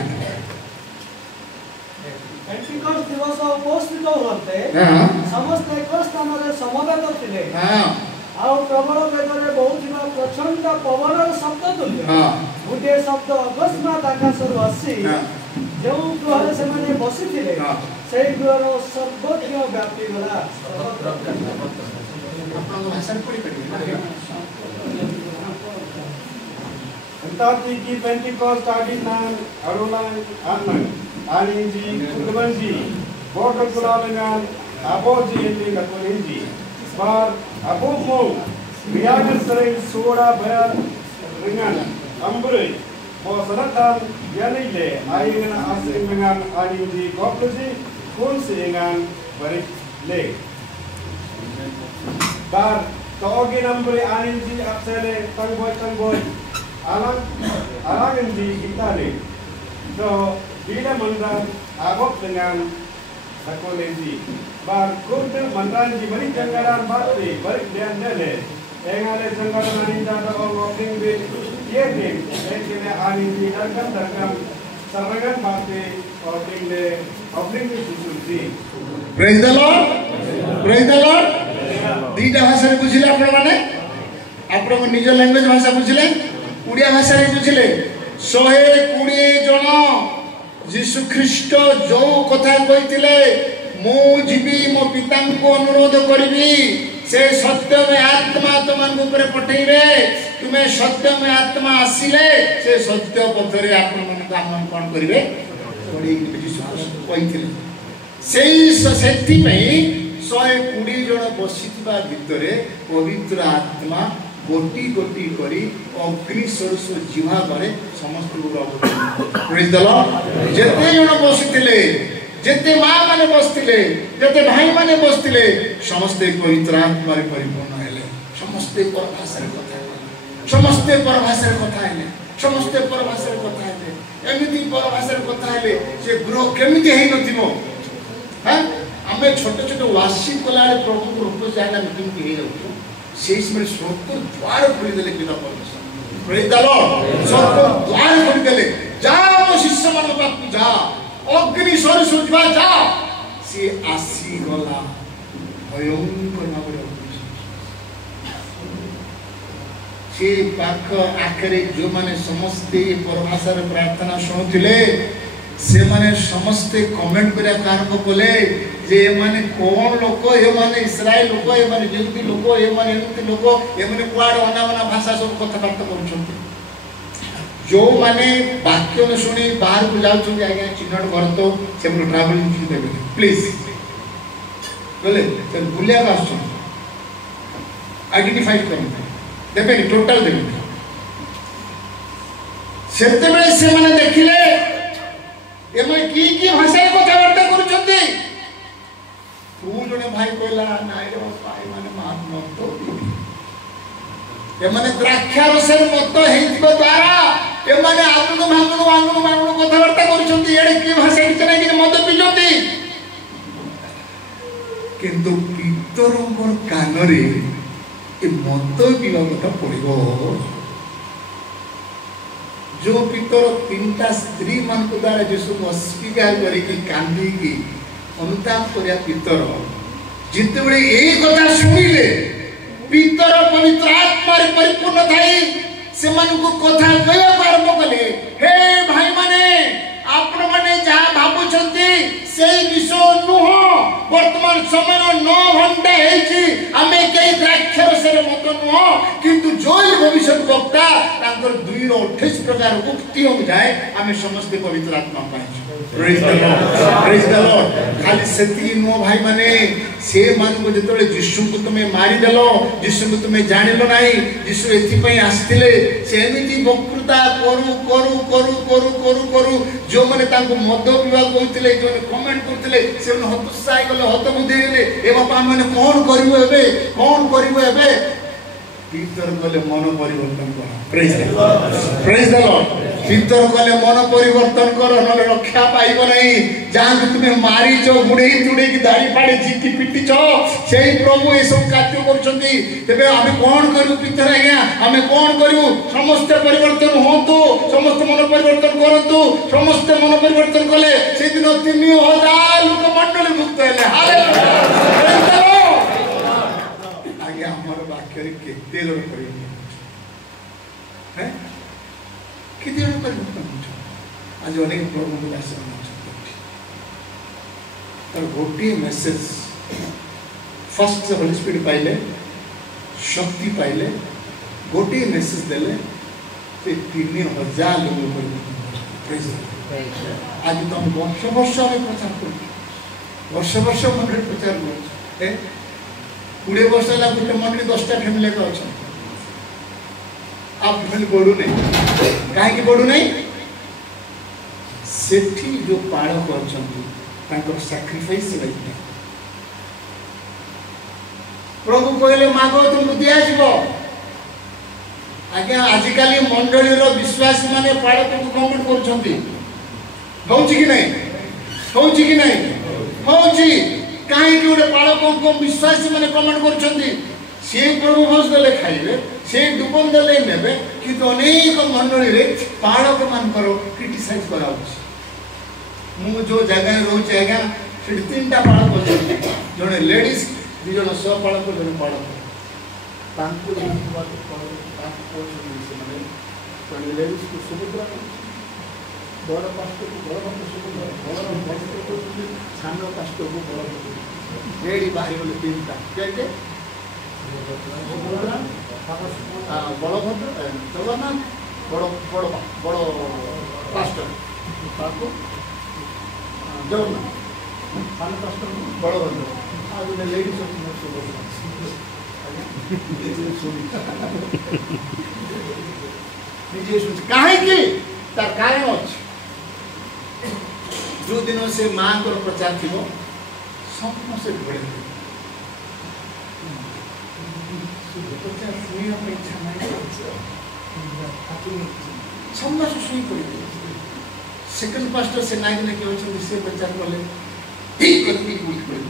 पेंटिकस्ट दिवस उपस्थित होते समस्त एक स्थान रे समवेत थिले आउ प्रबल वेदरे बहुथिबा प्रचंड पवनर शब्द तुल्य गोटे शब्द अकस्मात आकाशरू आसी जो गृहरे से माने बसी थिले सेई गृहर सर्वज्ञ व्यापी गला आपण भाषा पड़ी पड़ी Entati ki Pentecost adinan arulan anan alinji kubanji bodo kulalengan aboji ini kakulinji bar abomo riagan sering suara bayar ringan ambure mau selatan yanile ayingan asing dengan alinji kopluji pun seingan barik le bar togi ambure alinji apsele tangboy alang di Italia, so bila mandran agok dengan sakolenji, bar kurang mandran di balik jangkaran batu, balik dia dele, engale jangkaran ani jada walking bed, ye bed, engkau ani di darkan sarangan batu, walking bed, walking bed susunti. Praise the Lord, praise the Lord. Dita भाषा रे बुझिले आपण माने, आपण निज language भाषा बुझिले. उड़िया भाषा रे बुझिले 120 जन यीशु ख्रीष्ट जो कथा कहिथिले मु जीवी मो पिता को अनुरोध करिवि से सत्य में आत्मा तुमन ऊपर पठेइबे तुमे सत्य में आत्मा आसीले से सत्य पथरे आपन मन काम कोन करिवे ओडी यीशु कहिथिले सेई सेथि में 120 जन बसिथिबा भितरे पवित्र आत्मा गोटी गोटी करी अग्नि सरस जीवा करे समस्त लोग प्रेज द लॉर्ड जते जण बसिथिले जते मां माने बसिथिले जते भाई माने बसिथिले समस्त पवित्र आत्मा रे परिपूर्ण हेले समस्त पर भाषा रे कथा समस्त पर भाषा रे कथा हेले समस्त पर भाषा रे कथा हेले एमिति पर भाषा रे कथा हेले से ग्रह केमिति हेइ नथिबो हां हमें छोटे छोटे वासी कोलारे प्रभु रूप जाना मीटिंग के हेइ जाउ से इसमें स्वर्ग द्वार खोली देले पिता परमेश्वर प्रेज द लॉर्ड स्वर्ग द्वार खोली देले जाओ शिष्य मन पाक जा अग्नि सरस उठवा जा से आसी गला भयंकर भाବରେ से पाख आखरे जो माने समस्ते परभाषार प्रार्थना शुणुथिले से माने समस्ते कमेंट करिया आरंभ कले जे माने कोन लोक ए माने इस्राएल लोक ए माने जेउती लोक ए माने एनुती लोक ए माने कुआड अनावना भाषा सब कथा बार्ता करूछंती जो माने वाक्य ने सुनी बाहर को जाउछंती आगे चिन्हट करतो से हम ट्रैवलिंग की देबे प्लीज बोले से बुलिया का आछो आइडेंटिफाई करन देबे टोटल देबे सेते बेले से माने देखिले ए माने की भाषा कथा बार्ता करूछंती तू जने भाई कहला नाइ रे भाई माने मात मत ए माने द्राक्षा रसर मत हेइतिबा द्वारा ए माने आंगुन कथा बार्ता करूछंती एडे की भाषा किछने कि मत पिजंती किंतु पितरंकर कानरे ए मत पिबा कथा पड़िबो जो पितर तीनटा स्त्री मान को द्वारा यीशु को अस्वीकार करी कि कांदी की अनुताप करिया पितर जिते बड़े यही कथा सुनिले पितर पवित्र आत्मा रे परिपूर्ण थाई से मन को कथा कहया आरंभ कले हे भाई माने आपण माने जा भाबुछंती सेई विषय नुह वर्तमान समय 9 घंटा हेची हमें कई द्राक्षर से मत नुह किंतु जोएल भविष्य वक्ता तांकर 2:28 प्रकार उक्ति हो जाए आमे समस्त पवित्र आत्मा पाइछ प्रेज द लॉर्ड खाली सेती नुह भाई माने से मान को जतले यीशु को तुमे मारी देलो यीशु को तुमे जानिलो नाही यीशु एथि पई आस्थिले से एमिति वक्रता करू करू करू करू करू करू जो माने तांको मद विवाह कइतिले जो कमेंट करतिले से हतुसाई गले हत बुद्धि गले ए बापा माने कोन करिवो एबे भीतर गले मन परिवर्तन कर प्रेज द लॉर्ड भीतर गले मन परिवर्तन कर नले रक्षा पाइबो नहीं जहां कि तुम्हें मारी छो गुडे तुडे की दाढ़ी फाड़े जीती पिटी छो सेही प्रभु ए सब कार्य करछंती तबे आमे कोन करू भीतर आज्ञा आमे कोन करू समस्त परिवर्तन होतु समस्त मन परिवर्तन करतु समस्त मन परिवर्तन कले से दिन 3000 लोक मंडली मुक्त हेले हालेलुया प्रेज द लॉर्ड आज्ञा हमर वाक्य रे केते लोग परिवर्तन है किती लोग परिवर्तन होछ आज अनेक प्रभु को दास तर गोटी मेसेज फर्स्ट से होली स्पिरिट पाइले शक्ति पाइले गोटी मेसेज देले से 3000 लोग परिवर्तन प्रेज आज तो हम वर्ष में प्रचार करू वर्ष मंडली प्रचार करू 20 वर्ष ला गुटे मंडली 10टा फैमिली का अछि आप फैमिली बडू नहीं काहे की बडू नहीं सेठी जो पाळक अछंती तांकर सैक्रिफाइस नहीं प्रभु कहले मागो तुमको दिया जीवो आज्ञा आजिकाली मंडली रो विश्वासी माने पाळक को कमेंट करछंती होउची कि नहीं होउची काहे कि ओडे पाळक को विश्वासी माने कमेंट करछंती से प्रभु भोज देले खाइबे से डुबन देले नेबे कि तो अनेक मंडली रे पाळक मान करो क्रिटिसाइज कराउछ मु जो जगह रहउछ आज्ञा से 3टा पाळक होछन जने लेडीज दु जन सह पाळक जने पाळक तांको बात तांको से माने जने लेडीज को सुभद्रा बड़ पास्टर को बड़ सुभद्रा बड़ पास्टर को सानो पास्टर को बड़ रेडी बाहर बोले 3टा के बलभद्र जगन्नाथ बड़ पास्टर ताको जगन्नाथ सानो पास्टर बलभद्र आज ने लेडीज काहे कि तार कारण अछि जो दिन से मां को प्रचार थिबो स्वप्न से घोड़े प्रचार सुनिया पे इच्छा नहीं समझ सुई पड़ी सेकंड पास्टर से नाइन ने के होछ से प्रचार करले ठीक करके भूल पड़ी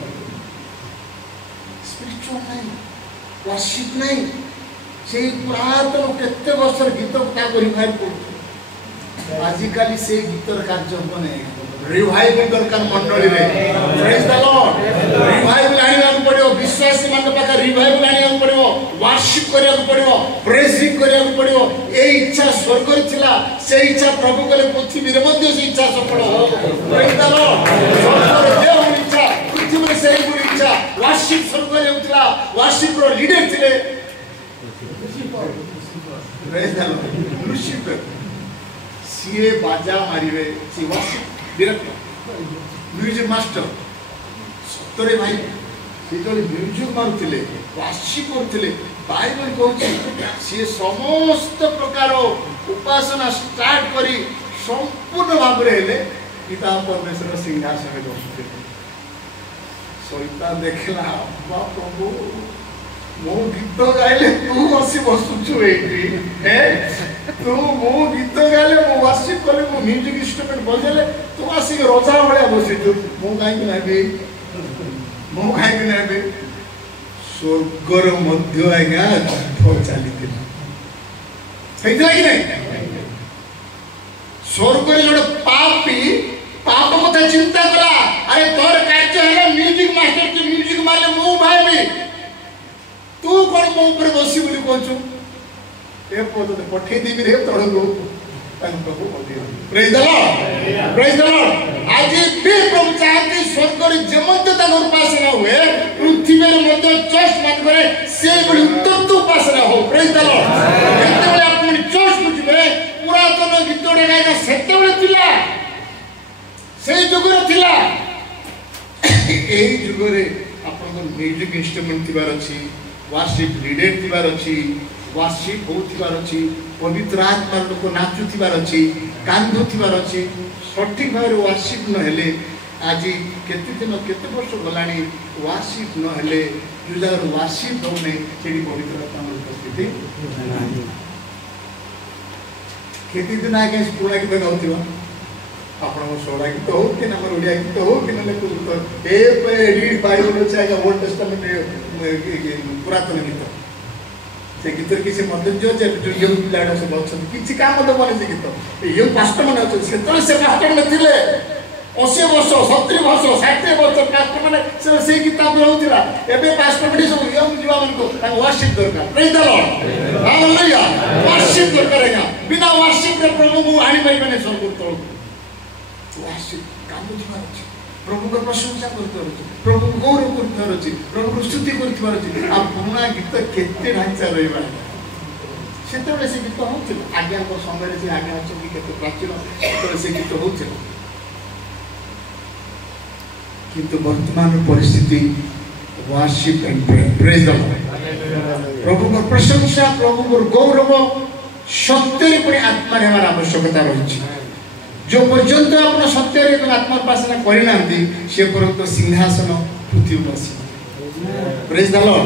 स्पिरिचुअल नहीं वर्शिप नहीं से पुरातन केते वर्ष गीत का रिवाइव कर आजिकाली से गीतर कार्य बने रिवाइवल दरकार मंडली रे प्रेज द लॉर्ड रिवाइवल आनिया पड़ियो विश्वासी मान पाखा रिवाइवल आनिया पड़ियो वर्शिप करिया पड़ियो प्रेजिंग करिया पड़ियो ए इच्छा स्वर्ग रे थिला से इच्छा प्रभु कले पृथ्वी रे मध्य से इच्छा सफल हो प्रेज द लॉर्ड स्वर्ग रे देव इच्छा पृथ्वी रे से इच्छा वर्शिप स्वर्ग रे उठला वर्शिप रो लीडर थिले praise the Lord Lucifer CA बाजा मारिवे सी वर्शिप डायरेक्टर म्यूजिक मास्टर सतरे भाई से जो म्यूजिक मारुतिले वर्शिप करथिले बाइबल कहूची से समस्त प्रकार उपासना स्टार्ट करी संपूर्ण भाव रे हेले पिता परमेश्वर सिंहासन रे बसुते शैतान देखला बाप प्रभु मो गीत गाइले तू बसी बसुछु एठी हे तू मो गीत गाइले मो वर्शिप करे मो म्यूजिक इंस्ट्रूमेंट बजेले तू आसी रोजा भलिया बसिछु मो गाइ कि नाबे स्वर्गर मध्य आज्ञा युद्ध चलीथिला सहीला कि नहीं स्वर्ग रे जोड पापी पाप कथा चिंता कला अरे तोर कार्य है म्यूजिक मास्टर के म्यूजिक मारले मो भाईबी तू कोन मो ऊपर बसी बोली कहछु ए पद पठे देबी रे तळगो प्रेज द लॉर्ड आज भी प्रभु चाहते स्वर्ग रे जेमंत तन उपासना हुए पृथ्वी रे मध्य चर्च मान करे से बड़ी उत्तम उपासना नथिला एही जुगरे आपन म्यूजिक इंस्ट्रूमेंट थिबार अछि वर्शिप लीडर थिबार अछि वर्शिप हो थिबार अछि पवित्र आत्मा लोक नाचु थिबार अछि कांदु थिबार अछि सठिक भाव वर्शिप न हेले आज केते दिन केते वर्ष गलानी वर्शिप न हेले जो जगह वर्शिप होने सेठी पवित्र आत्मा उपस्थिति केते दिन आगे पुरा गीत गाउथिबा आपण सोडा गीत हो कि नंबर ओडिया गीत हो कि नले कुछ ए पे रीड बाइबल चाहे ओल्ड टेस्टामेंट पुरातन गीत से गीत किसी मतलब जो जो लाडा सब अच्छा किसी काम तो बने से गीत ये पास्टर माने अच्छा से तो से पास्टर न थिले 80 वर्ष 70 वर्ष 60 वर्ष पास्टर माने से किताब रहउतिला एबे पास्टर बडी सब यंग जीवा मन को वर्शिप दरकार praise the lord hallelujah worship दरकार है बिना वर्शिप के प्रभु को आनी पाई बने सब तो वर्शिप काम जीवा अछि प्रभु को प्रशंसा करते अछि प्रभु को गौरव करते अछि प्रभु को स्तुति करते अछि आ पुना गीत केते ढांचा रहिबा सेतबे से गीत होउछ आज्ञा को समय से आज्ञा अछि कि केते प्राचीन सेतबे से गीत होउछ किंतु वर्तमान परिस्थिति worship and praise the lord प्रभु को प्रशंसा प्रभु को गौरव सत्य पर आत्मा रे हमारा आवश्यकता रही जो पर्यंत अपना सत्य रे आत्मा उपासना करि नांती से पर्यंत सिंहासन पृथ्वी बसी प्रेज द लॉर्ड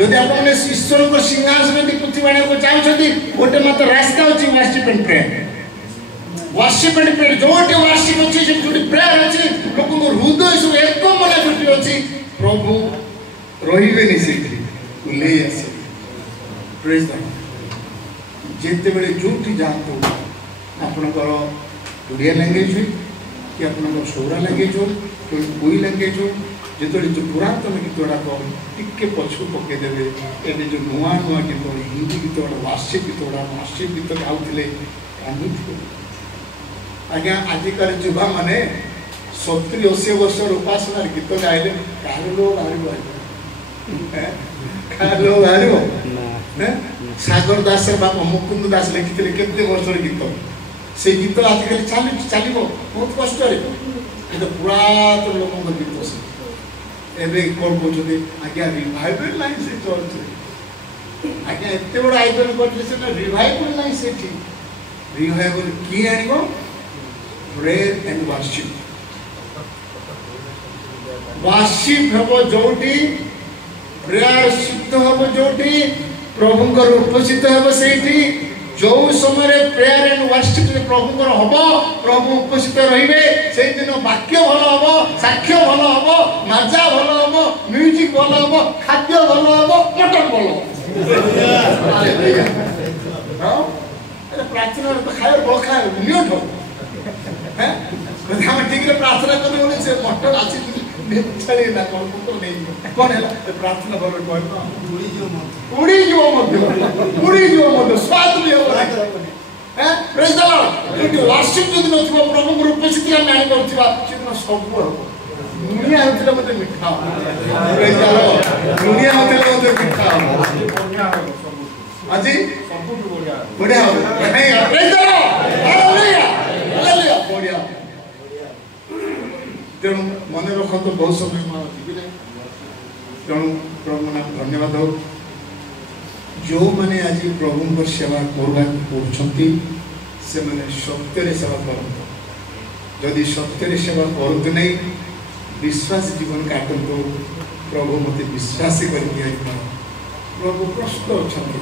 जदि आपण ईश्वर को सिंहासन दी पृथ्वी बाणे को चाहछथि गोटे मात्र रास्ता अछि worship and prayer worship and prayer Jote worship अछि जे जोटे प्रेयर अछि लोक को हृदय सब एक मन जुटी अछि प्रभु रहिबे नि सेठी उले आसे प्रेज द लॉर्ड जेते बेले जोटी जातो आपनकर ओडिया लैंग्वेज कि आपनकर सौरा लैंग्वेज हो कोई लैंग्वेज हो जेतोले जो पुरातन गीतोडा को टिके पछु पके देबे एने जो नुआ नुआ गीत हिंदी गीतोडा वर्शिप गीत गाउथिले कानुथो आज्ञा आजिकाल युवा माने 70-80 वर्ष उपासना गीत गाइले कालो बाहरिबो सागर दास बाबा मुकुंद दास लिखिथिले केते वर्ष गीत से गीत आजिकल चलिबो बहुत कष्ट रे तो पुरातन लोक गीत से एबे कोन बोझते आज्ञा रिवाइवल लाइन से चलते आज्ञा एते बड़ आइडल करले से रिवाइवल लाइन से ठीक रिवाइवल की आनिबो प्रेयर एंड वर्शिप हबो जोटी प्रेयर शुद्ध हबो जोटी प्रभुंकर उपस्थित हबो सेठी जो समय प्रेयर एंड वर्शिप प्रभुंकर हबो प्रभु उपस्थित रहिबे से दिन वाक्य भलो हबो साक्ष्य भलो हबो मजा भलो हबो म्यूजिक भलो हबो खाद्य भलो हबो मटन भलो हालेलुया हां अरे प्रार्थना तो खाए बो खाए म्यूट हो हैं हम ठीक रे प्रार्थना करने बोले से मटन आछि चले ना कोन नहीं कोन है प्रार्थना बोल कोन उड़ी जो मत स्वाद भी हो हैं प्रेज द लॉर्ड ये वर्शिप जो दिन होथिबा प्रभु को उपस्थिति हम माने करथिबा सेदिन सब हो दुनिया होथिले मते मिठा प्रेज द लॉर्ड दुनिया होथिले मते मिठा आजी सब बढ़िया बढ़िया praise the lord hallelujah hallelujah बढ़िया तेणु मन रख तो बहुत समय जीविले तेणु प्रभु नाम धन्यवाद हो जो मैंने आज प्रभु को सेवा करछंती से मैंने सत्य रे सेवा करतो जदि सत्य रे सेवा करतो नहीं विश्वास जीवन काटतो प्रभु मते विश्वास कर दिया प्रभु प्रश्न अछंती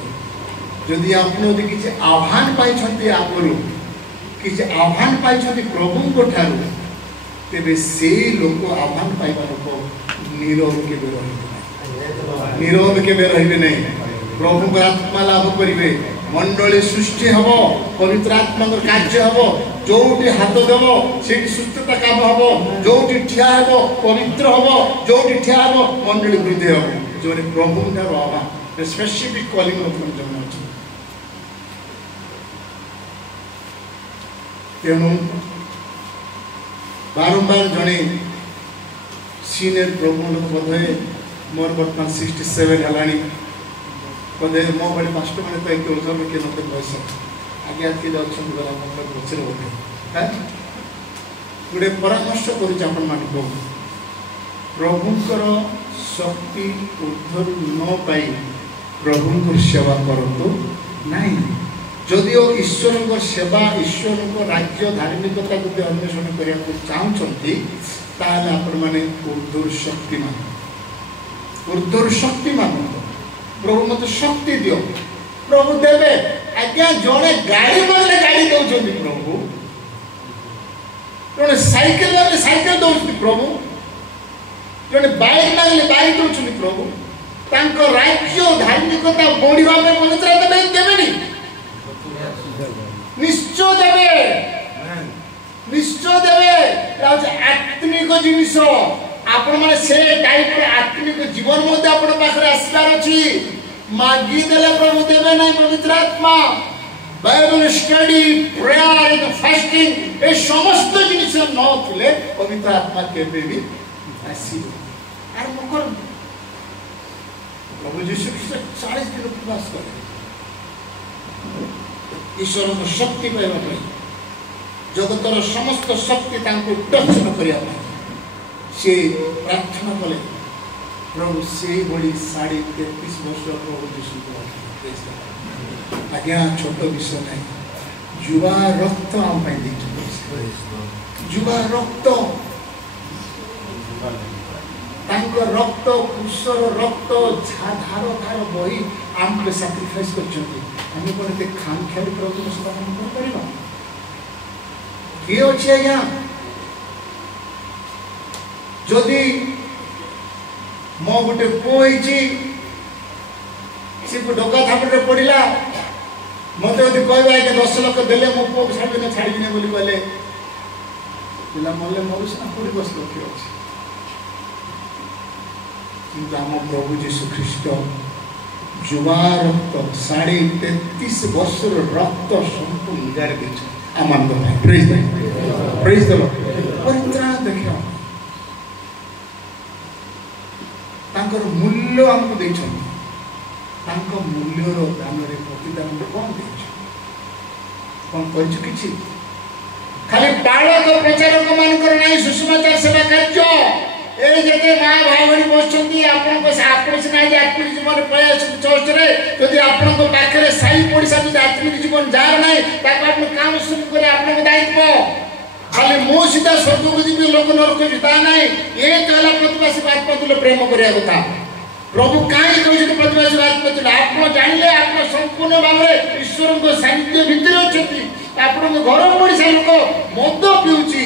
जदि आपन यदि किछ आह्वान पाई छंती आपरो किछ आह्वान पाई छंती प्रभु को ठारू तेबे से लोक आह्वान पाइबा लोक नीरव के रहिबे नहीं प्रभु को आत्मा लाभ करिवे मंडली सृष्टि हबो पवित्र आत्मा को कार्य हबो जोटी हाथ देबो सेठी सुस्थता काम हबो जोटी ठिया हबो पवित्र हबो जोटी ठिया हबो मंडली वृद्धि हबो जोरे प्रभु का बाबा स्पेसिफिक कॉलिंग ऑफ जन्म अछि तेनु बारंबार जने सीनियर प्रभु लोक बधे मोर वर्तमान 67 हलानी बधे मो बड़े मास्टर माने तो एक ओजन के नते बयस आगे आके जाउछन गला मतलब बचर होते हैं गोटे परामर्श करुचे आपण मानक प्रभुंकर शक्ति ऊर्धर न पाई प्रभुंकर सेवा करतु नहीं। जदिओ ईश्वर सेवा ईश्वर राज्य धार्मिकता को अन्वेषण करने चाहते आपण मैंने ऊर्धर शक्ति मान प्रभु मत शक्ति दियो प्रभु देवे आज्ञा जड़े गाड़ी मारे गाड़ी दौरान प्रभु जड़े साइकेल मारे साइकेल दौरान प्रभु जड़े बाइक मारे बाइक दौरान प्रभु राज्य धार्मिकता बढ़िया पवित्र देवे निश्चय देवे निश्चय देवे आत्मिक जिनिस आपण माने से टाइप आत्मिक जीवन मध्य आपण पाखरे आसबार अछि मागी देले प्रभु देवे नहीं पवित्र आत्मा Bible study prayer and fasting ए समस्त जिनिस न थिले पवित्र आत्मा केबे भी आसी आर मकर प्रभु यीशु ख्रीष्ट 40 दिन उपवास करे ईश्वर को शक्ति पाइबा जगतर समस्त शक्ति तांको टच न करिया से प्रार्थना कले प्रभु से बड़ी 33.5 वर्ष प्रभु यीशु को आज्ञा छोट विषय नहीं युवा रक्त आम युवा रक्त रक्त पुरुषर रक्त धार धार बही आम साक्रिफाइस करते कौन खाम खेल प्रभु सदा कर किए अच्छे आज्ञा जदि मो गोटे पुओ सी डका थापटे पड़ा मत यदि कह 10 लाख देले मो पुओ छाड़ी छाड़ी बोली कहले पिला मरले मरुना 20 लाख अच्छे किंतु आम प्रभु यीशु ख्रीष्ट युवा रक्त 33.5 वर्ष रक्त संपूर्ण गाड़ी आमान प्रेज द लॉर्ड परित्राण देखियो तांकर मूल्य हमको देछन तांको मूल्यर दान रे प्रतिदान कौन देछ कौन कछु किछि खाली बालक प्रचारक मानकर नहीं सुसमाचार सेवा कार्य ए जते मां भाई भनी बसचंती आपन को आपन से नहीं आत्मिक जीवन पय चर्च रे यदि आपन को पाखरे साई पड़िसा जो आत्मिक जीवन जार नहीं ताको आपन काम शुरू करे आपन को दायित्व खाली मो सीधा स्वर्ग को जीवी लोक नरक जिता नहीं ये कहला प्रतिवासी आत्मा तुले प्रेम करिया कथा प्रभु काई कहै जे प्रतिवासी आत्मा तुले आपन जानिले आपन संपूर्ण भाबरे ईश्वर को सानिध्य भीतर अछती आपन को घर पड़िसा लोक मद पिउची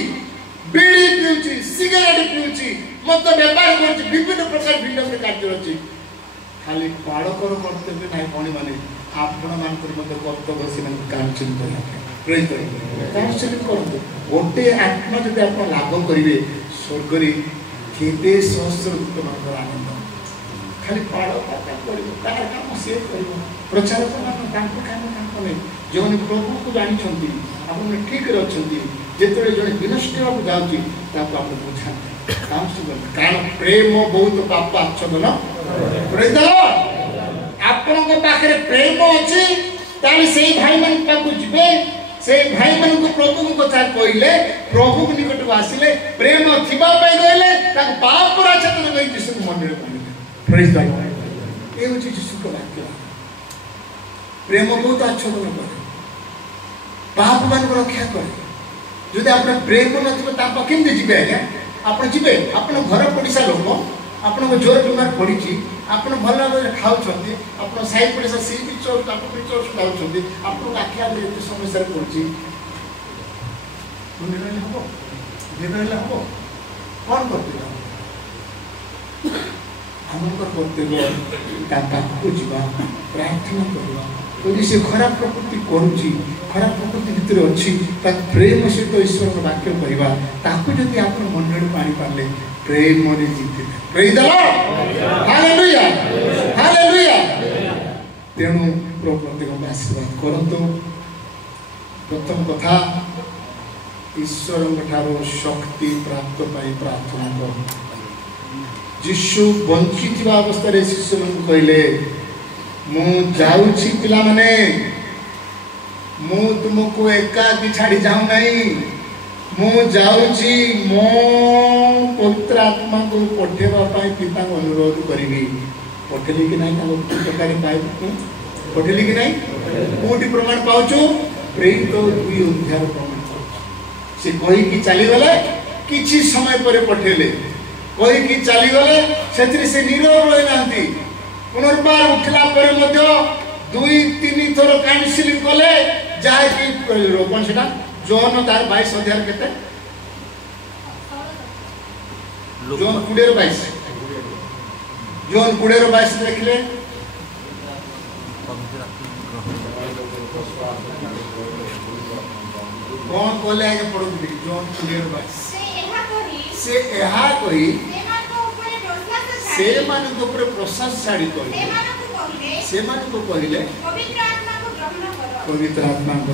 बीड़ी पिउची सिगरेट पिउची मत व्यापार कर विभिन्न प्रकार भिन्न कार्य अच्छी खाली बाड़कर कर्तव्य ना भणी मैंने आपण मान कर्तव्य से काउंसिलिंग करते गोटे आत्मा जब आप लाभ करेंगे स्वर्ग केते सहस्र दूत आनंद खाली तार काम सी कर प्रचारक मान जो प्रभु को जानी आप ठीक अच्छा जिते जड़े विनष्ट होगा जाऊँगी आप बुझाते कारण प्रेम बहुत पाप आच्छादन आपण पाखे प्रेम अच्छी ताली से भाई मान पाक जीवे से भाई मान को प्रभु कथा कहले प्रभु निकट को आसिले प्रेम थिबा पय कहले ताक पाप पर आच्छादन कहि यीशु मंदिर कहले प्रेज द लॉर्ड ए होची यीशु को वाक्य प्रेम बहुत आच्छादन करे पाप मान को रक्षा करे जदि आप प्रेम नथिबो ता केमते जीवे आज्ञा आप जीवे आप घर पड़िशा लोक आप जोर बीमार पड़ी आप भल भाव खाऊँ आप साई पड़िशा सी भी चौक भी चौक खाऊँ आप आखि आगे ये समस्या पड़ी हम हम कौन करते आम कर्तव्य प्रार्थना करवा यदि से खराब प्रकृति करुच्ची खराब प्रकृति भितर अच्छी प्रेम सहित ईश्वर वाक्य कहवा ताकू जदि आप मन पानी पारे प्रेम जीते तेणु प्रत्येक आशीर्वाद करतु प्रथम कथा ईश्वर ठारो शक्ति प्राप्त पाई प्रार्थना कर यीशु बंची अवस्था शिष्य कहले मु जाऊँगी पिला माने मु तुमको एकाकी छाड़ी जाऊँ नहीं मु जाऊची मो पवित्र आत्मा को पठेवा पाई पिता को अनुरोध करिवि पठेली कि नहीं ताको प्रकार पाई पठेली कि नहीं कोटी प्रमाण पाउछु प्रेरित 2 अध्याय प्रमाण से कहि कि चली गले किछि समय पर पठेले कहि कि चली गले सेत्री से नीरव रहि नांती पुनर्बार उठला पर मध्य 2-3 थोर काउंसिलिंग कले जाय कि रोपण सेटा जोन तार 22 अध्याय केते जोन 20-22 जोन 20-22 देखले कौन कोले आगे पढ़ो देखि जोन 20-22 से एहा कहि से मान को ऊपर प्रसाद छाड़ी कहि से मान को कहिले पवित्र आत्मा को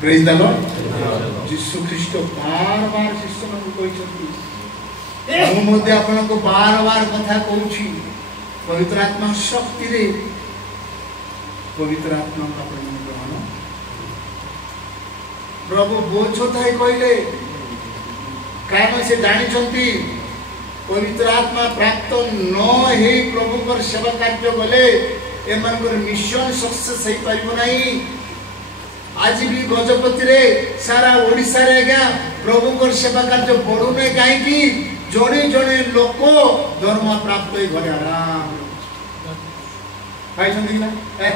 प्रेज द लॉर्ड यीशु ख्रीष्ट बार-बार शिष्य मन को कहिसथि हम मध्ये आपन को बार-बार कथा कहूछि पवित्र आत्मा शक्ति रे पवित्र आत्मा आपन ग्रहण प्रभु बोझ थाई कहले कारण से जानी चंती पवित्र आत्मा प्राप्त न हे प्रभु कर सेवा कार्य गले एमन कर मिशन सक्सेस हे परिबो नाही आज भी गजपति रे सारा ओडिसा रे गया प्रभु कर सेवा कार्य बडू नै काई की जोड़े जोड़े लोक धर्म प्राप्त हे घरे आराम भाई संदी ना ए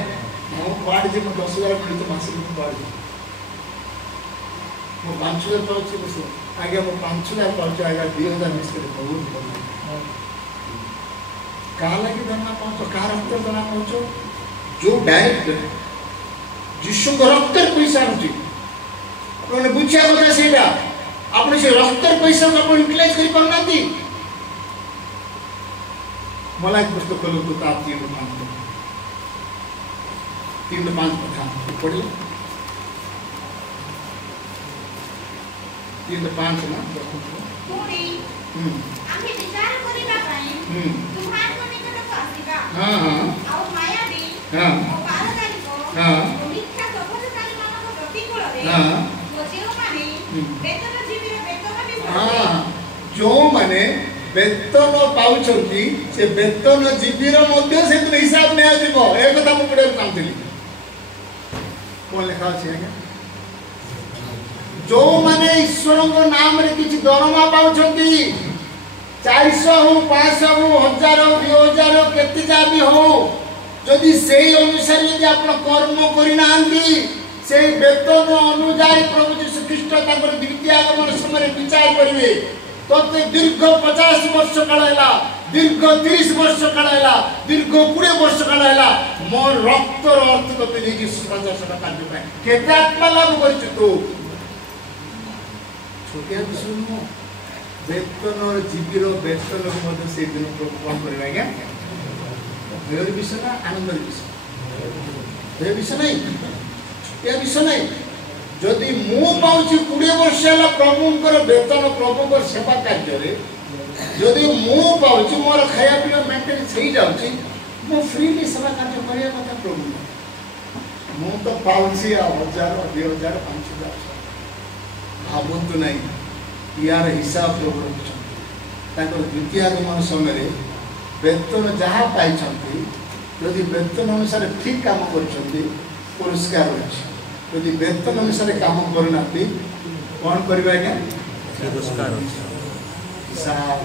मो पाड जे 10,000 मिल तो मासिक पाड मो 5,000 पाउछि बस आगे मो 5,000 पाउछि आगे 2,000 मिस करे बहुत बना काला की धर्म पाउछ कार अंतर धर्म पाउछ जो डायरेक्ट जिसु को रक्त पैसा होची आपने बुझिया কথা সেটা আপনি সে রক্তের পয়সা को अपन यूटिलाइज करि पाउनाती मला एक पुस्तक खोलो तो आप 3-5 कथा पढ़िए 3-5 ना पुणी आम्ही विचार करिबा पई तुम्हार को निकट को आसीबा हां हां और माया भी हां और बारदारी को हां मिथ्या सभ्यतारी मानक प्रतिकूल रे हां जो माने वेतन जीवी वेतन भी हां जो माने वेतन पाउछंती से वेतन जीवीर मध्य से हिसाब नै आजिबो ए कथा मु पढे कामथिली कोन लिखा छै आगे जो माने ईश्वर को नाम रे किछि दरमा पाउछंती 400 हो 500 हो 1000 हो 2000 केते जा भी हो जदि सेही अनुसार यदि आपण कर्म करि नांती से वेतन अनुसार प्रभु यीशु ख्रीष्ट ताकर द्वितीय आगमन समय विचार करिवे तते दीर्घ 50 वर्ष काळेला दीर्घ 30 वर्ष काळेला दीर्घ 20 वर्ष काळेला मोर रक्तर अर्थ तते नेकी सुसंसार कार्य पाए केते आत्मा लाभ करछु तो छोटिया सुनो वेतन और जीवीर वेतन को मध्य से दिन प्रभु कौन करबा आज्ञा भयर विषय ना आनंद विषय भय विषय नहीं या विषय नहीं जदि मु पाउची 20 वर्ष हला प्रभुंकर वेतन प्रभुंकर सेवा कार्य रे जदि मु पाउची मोर खाया पिया मेंटेन सही जाउची मु फ्रीली सेवा कार्य करिया कथा प्रभु मु तो पाउची 1000 2000 5000 भावंतु नहीं यार हिसाब प्रभु रखुछन द्वितीय आगमन समय वेतन जहाँ पाई यदि वेतन अनुसार ठीक काम कर पुरस्कार अच्छे यदि वेतन अनुसार काम करना कौन करेंगे हिसाब